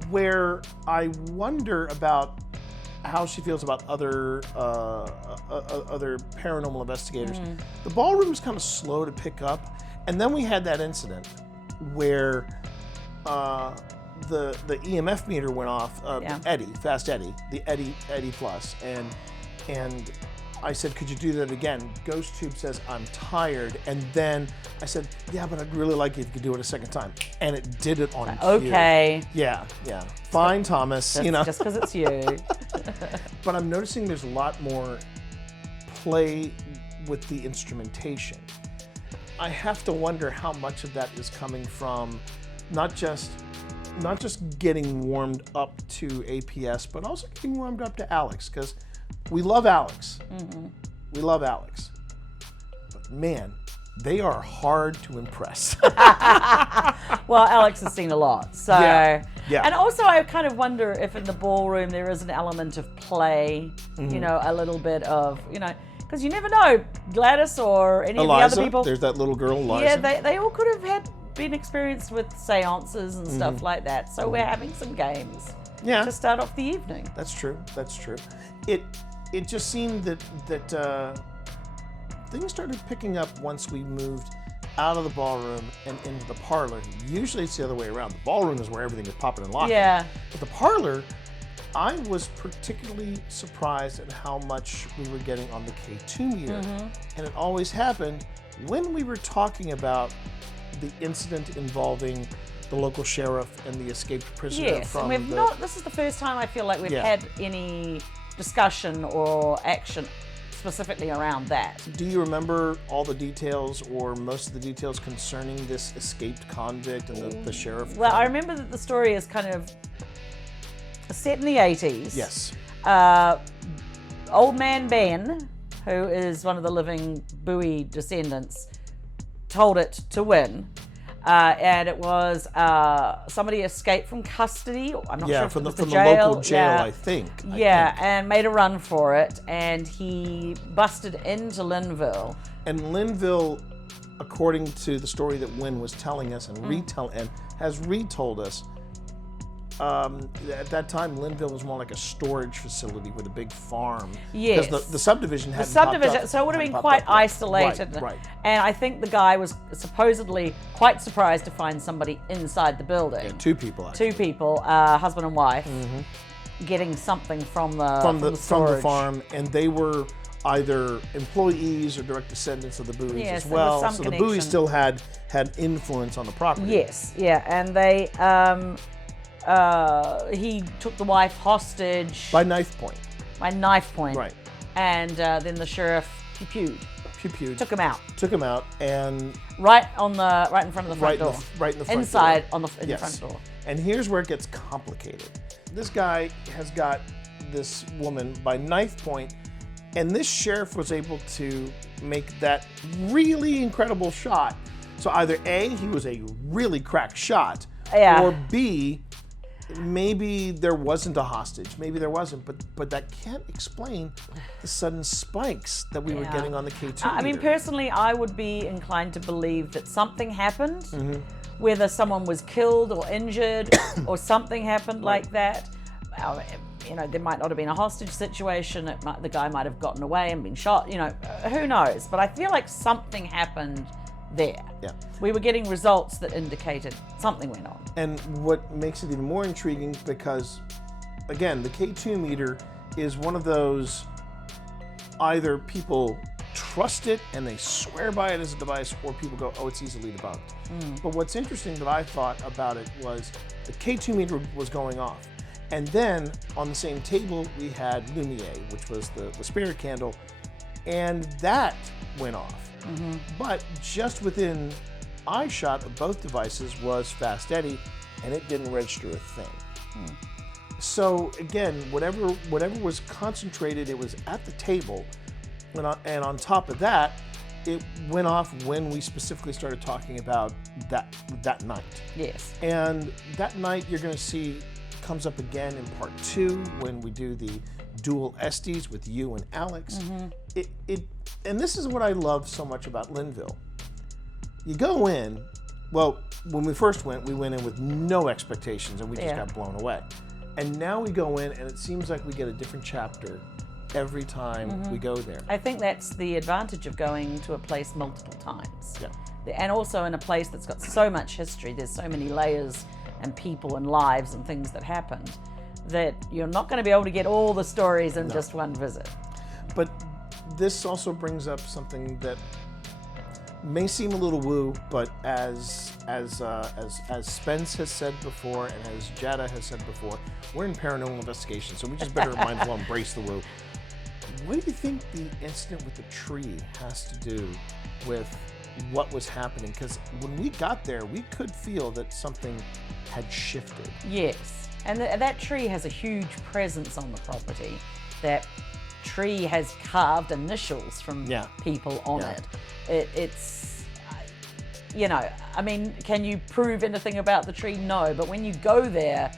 where I wonder about how she feels about other paranormal investigators, the ballroom was kind of slow to pick up, and then we had that incident where the EMF meter went off. Fast Eddie, the Eddie Plus, and I said, could you do that again? Ghost Tube says, I'm tired. And then I said, yeah, but I'd really like it if you could do it a second time. And it did it on cue. Okay. Yeah. Fine, Thomas. Just because it's you. But I'm noticing there's a lot more play with the instrumentation. I have to wonder how much of that is coming from not just getting warmed up to APS, but also getting warmed up to Alex, because we love Alex. We love Alex. But man, they are hard to impress. Well, Alex has seen a lot, so yeah. And also, I kind of wonder if in the ballroom there is an element of play. A little bit of because you never know, Gladys or any of the other people. There's that little girl, Eliza. Yeah, they all could have been experienced with seances and stuff like that. So we're having some games. Yeah. To start off the evening. That's true. It just seemed that things started picking up once we moved out of the ballroom and into the parlor. Usually it's the other way around. The ballroom is where everything is popping and locking. Yeah. But the parlor, I was particularly surprised at how much we were getting on the K2 meter. And it always happened when we were talking about the incident involving the local sheriff and the escaped prisoner. Yes, from and this is the first time I feel like we've had any discussion or action specifically around that. Do you remember all the details or most of the details concerning this escaped convict and the sheriff? Well, I remember that the story is kind of set in the 80s. Yes. Old man Ben, who is one of the living Bowie descendants, told it to win. And it was somebody escaped from custody. I'm not sure if from it was the jail. local jail, I think. And made a run for it, and he busted into Linville. And Linville, according to the story that Wynn was telling us and has retold us, at that time Linville was more like a storage facility with a big farm. Yes. Because the subdivision hadn't so it would have been quite yet. isolated. Right. And I think the guy was supposedly quite surprised to find somebody inside the building. Yeah, two people actually. Two people, husband and wife, getting something from the farm, and they were either employees or direct descendants of the Bowies as there was well. some So the Bowies still had influence on the property. Yes, and they he took the wife hostage by knife point. Right. And then the sheriff pew-pewed. Took him out, and right in front of the front door. Right in the front Inside door. in the front door. And here's where it gets complicated. This guy has got this woman by knife point, and this sheriff was able to make that really incredible shot. So either A, he was a really crack shot, or B, maybe there wasn't a hostage, maybe there wasn't, but that can't explain the sudden spikes that we were getting on the K2 I mean, meter. personally, I would be inclined to believe that something happened, whether someone was killed or injured or something happened like that. You know, there might not have been a hostage situation. The guy might have gotten away and been shot. You know, who knows? But I feel like something happened there. Yeah. We were getting results that indicated something went on. And what makes it even more intriguing, because again, the K2 meter is one of those, either people trust it and they swear by it as a device, or people go, oh, it's easily debunked. But what's interesting that I thought about it was the K2 meter was going off. And then on the same table, we had Lumiere, which was the spirit candle, and that went off. But just within eye shot of both devices was Fast Eddie, and it didn't register a thing. So again, whatever was concentrated, it was at the table, and on top of that, it went off when we specifically started talking about that night. Yes. And that night, you're going to see, comes up again in part 2 when we do the dual Estes with you and Alex. And this is what I love so much about Linville. You go in, well, when we first went in with no expectations, and we just got blown away. And now we go in, and it seems like we get a different chapter every time we go there. I think that's the advantage of going to a place multiple times. And also in a place that's got so much history. There's so many layers and people and lives and things that happened that you're not going to be able to get all the stories in just one visit. But this also brings up something that may seem a little woo, but as Spence has said before, and as Jada has said before, we're in paranormal investigation, so we just better might as well embrace the woo. What do you think the incident with the tree has to do with what was happening? Because when we got there, we could feel that something had shifted. Yes, and that tree has a huge presence on the property. That tree has carved initials from people on it. It's, you know, I mean, can you prove anything about the tree? No, but when you go there,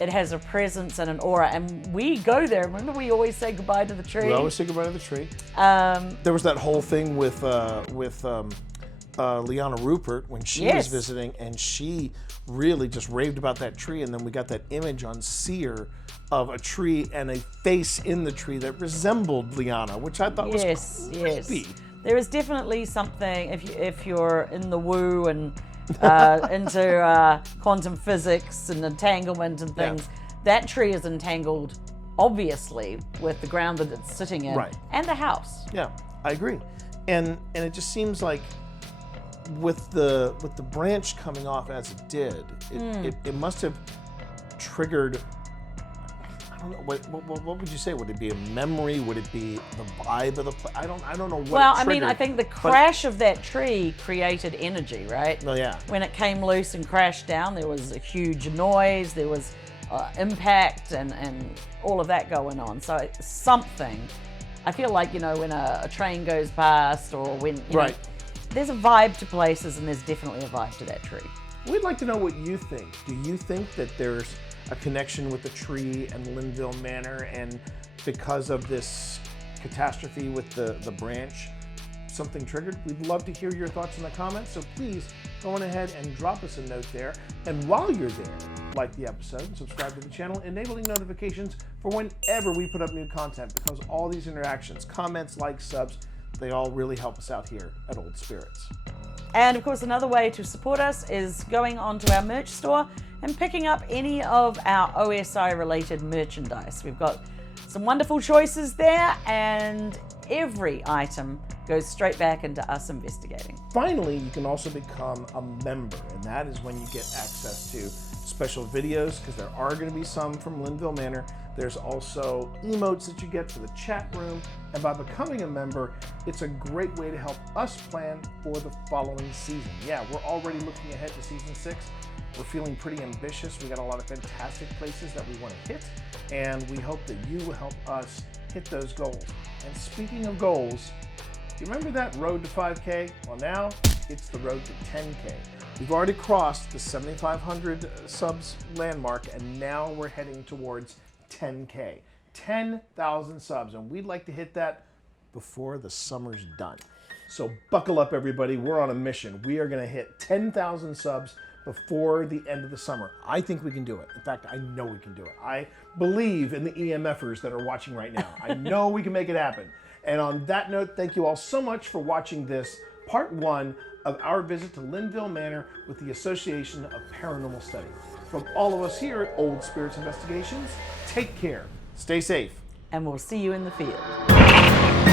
it has a presence and an aura, and we go there. Remember, we always say goodbye to the tree. We always say goodbye to the tree. There was that whole thing with Liana Rupert when she was visiting, and she really just raved about that tree, and then we got that image on Seer of a tree and a face in the tree that resembled Liana, which I thought was creepy. There is definitely something, if you're in the woo and into quantum physics and entanglement and things, that tree is entangled, obviously, with the ground that it's sitting in and the house. Yeah, I agree. And it just seems like with the branch coming off as it did, it must have triggered, I don't know, what would you say? Would it be a memory? Would it be the vibe of the place? I don't know what Well, it I mean, triggered, I think the crash of that tree created energy, right? Oh, yeah. When it came loose and crashed down, there was a huge noise, there was impact and all of that going on. So something, I feel like, you know, when a train goes past or when, you know, there's a vibe to places, and there's definitely a vibe to that tree. We'd like to know what you think. Do you think that there's a connection with the tree and Linville Manor, and because of this catastrophe with the branch, something triggered? We'd love to hear your thoughts in the comments, so please go on ahead and drop us a note there. And while you're there, like the episode and subscribe to the channel, enabling notifications for whenever we put up new content, because all these interactions, comments, likes, subs, they all really help us out here at Old Spirits. And of course, another way to support us is going onto our merch store and picking up any of our OSI related merchandise. We've got some wonderful choices there, and every item goes straight back into us investigating. Finally, you can also become a member, and that is when you get access to special videos, because there are going to be some from Linville Manor. There's also emotes that you get for the chat room, and by becoming a member, it's a great way to help us plan for the following season. Yeah, we're already looking ahead to season 6. We're feeling pretty ambitious. We got a lot of fantastic places that we want to hit, and we hope that you will help us hit those goals. And speaking of goals, do you remember that road to 5K? Well, now it's the road to 10K. We've already crossed the 7,500 subs landmark, and now we're heading towards 10K. 10,000 subs, and we'd like to hit that before the summer's done. So buckle up, everybody. We're on a mission. We are going to hit 10,000 subs before the end of the summer. I think we can do it. In fact, I know we can do it. I believe in the EMFers that are watching right now. I know we can make it happen. And on that note, thank you all so much for watching this part 1 of our visit to Linville Manor with the Association of Paranormal Study. From all of us here at Old Spirits Investigations, take care, stay safe, and we'll see you in the field.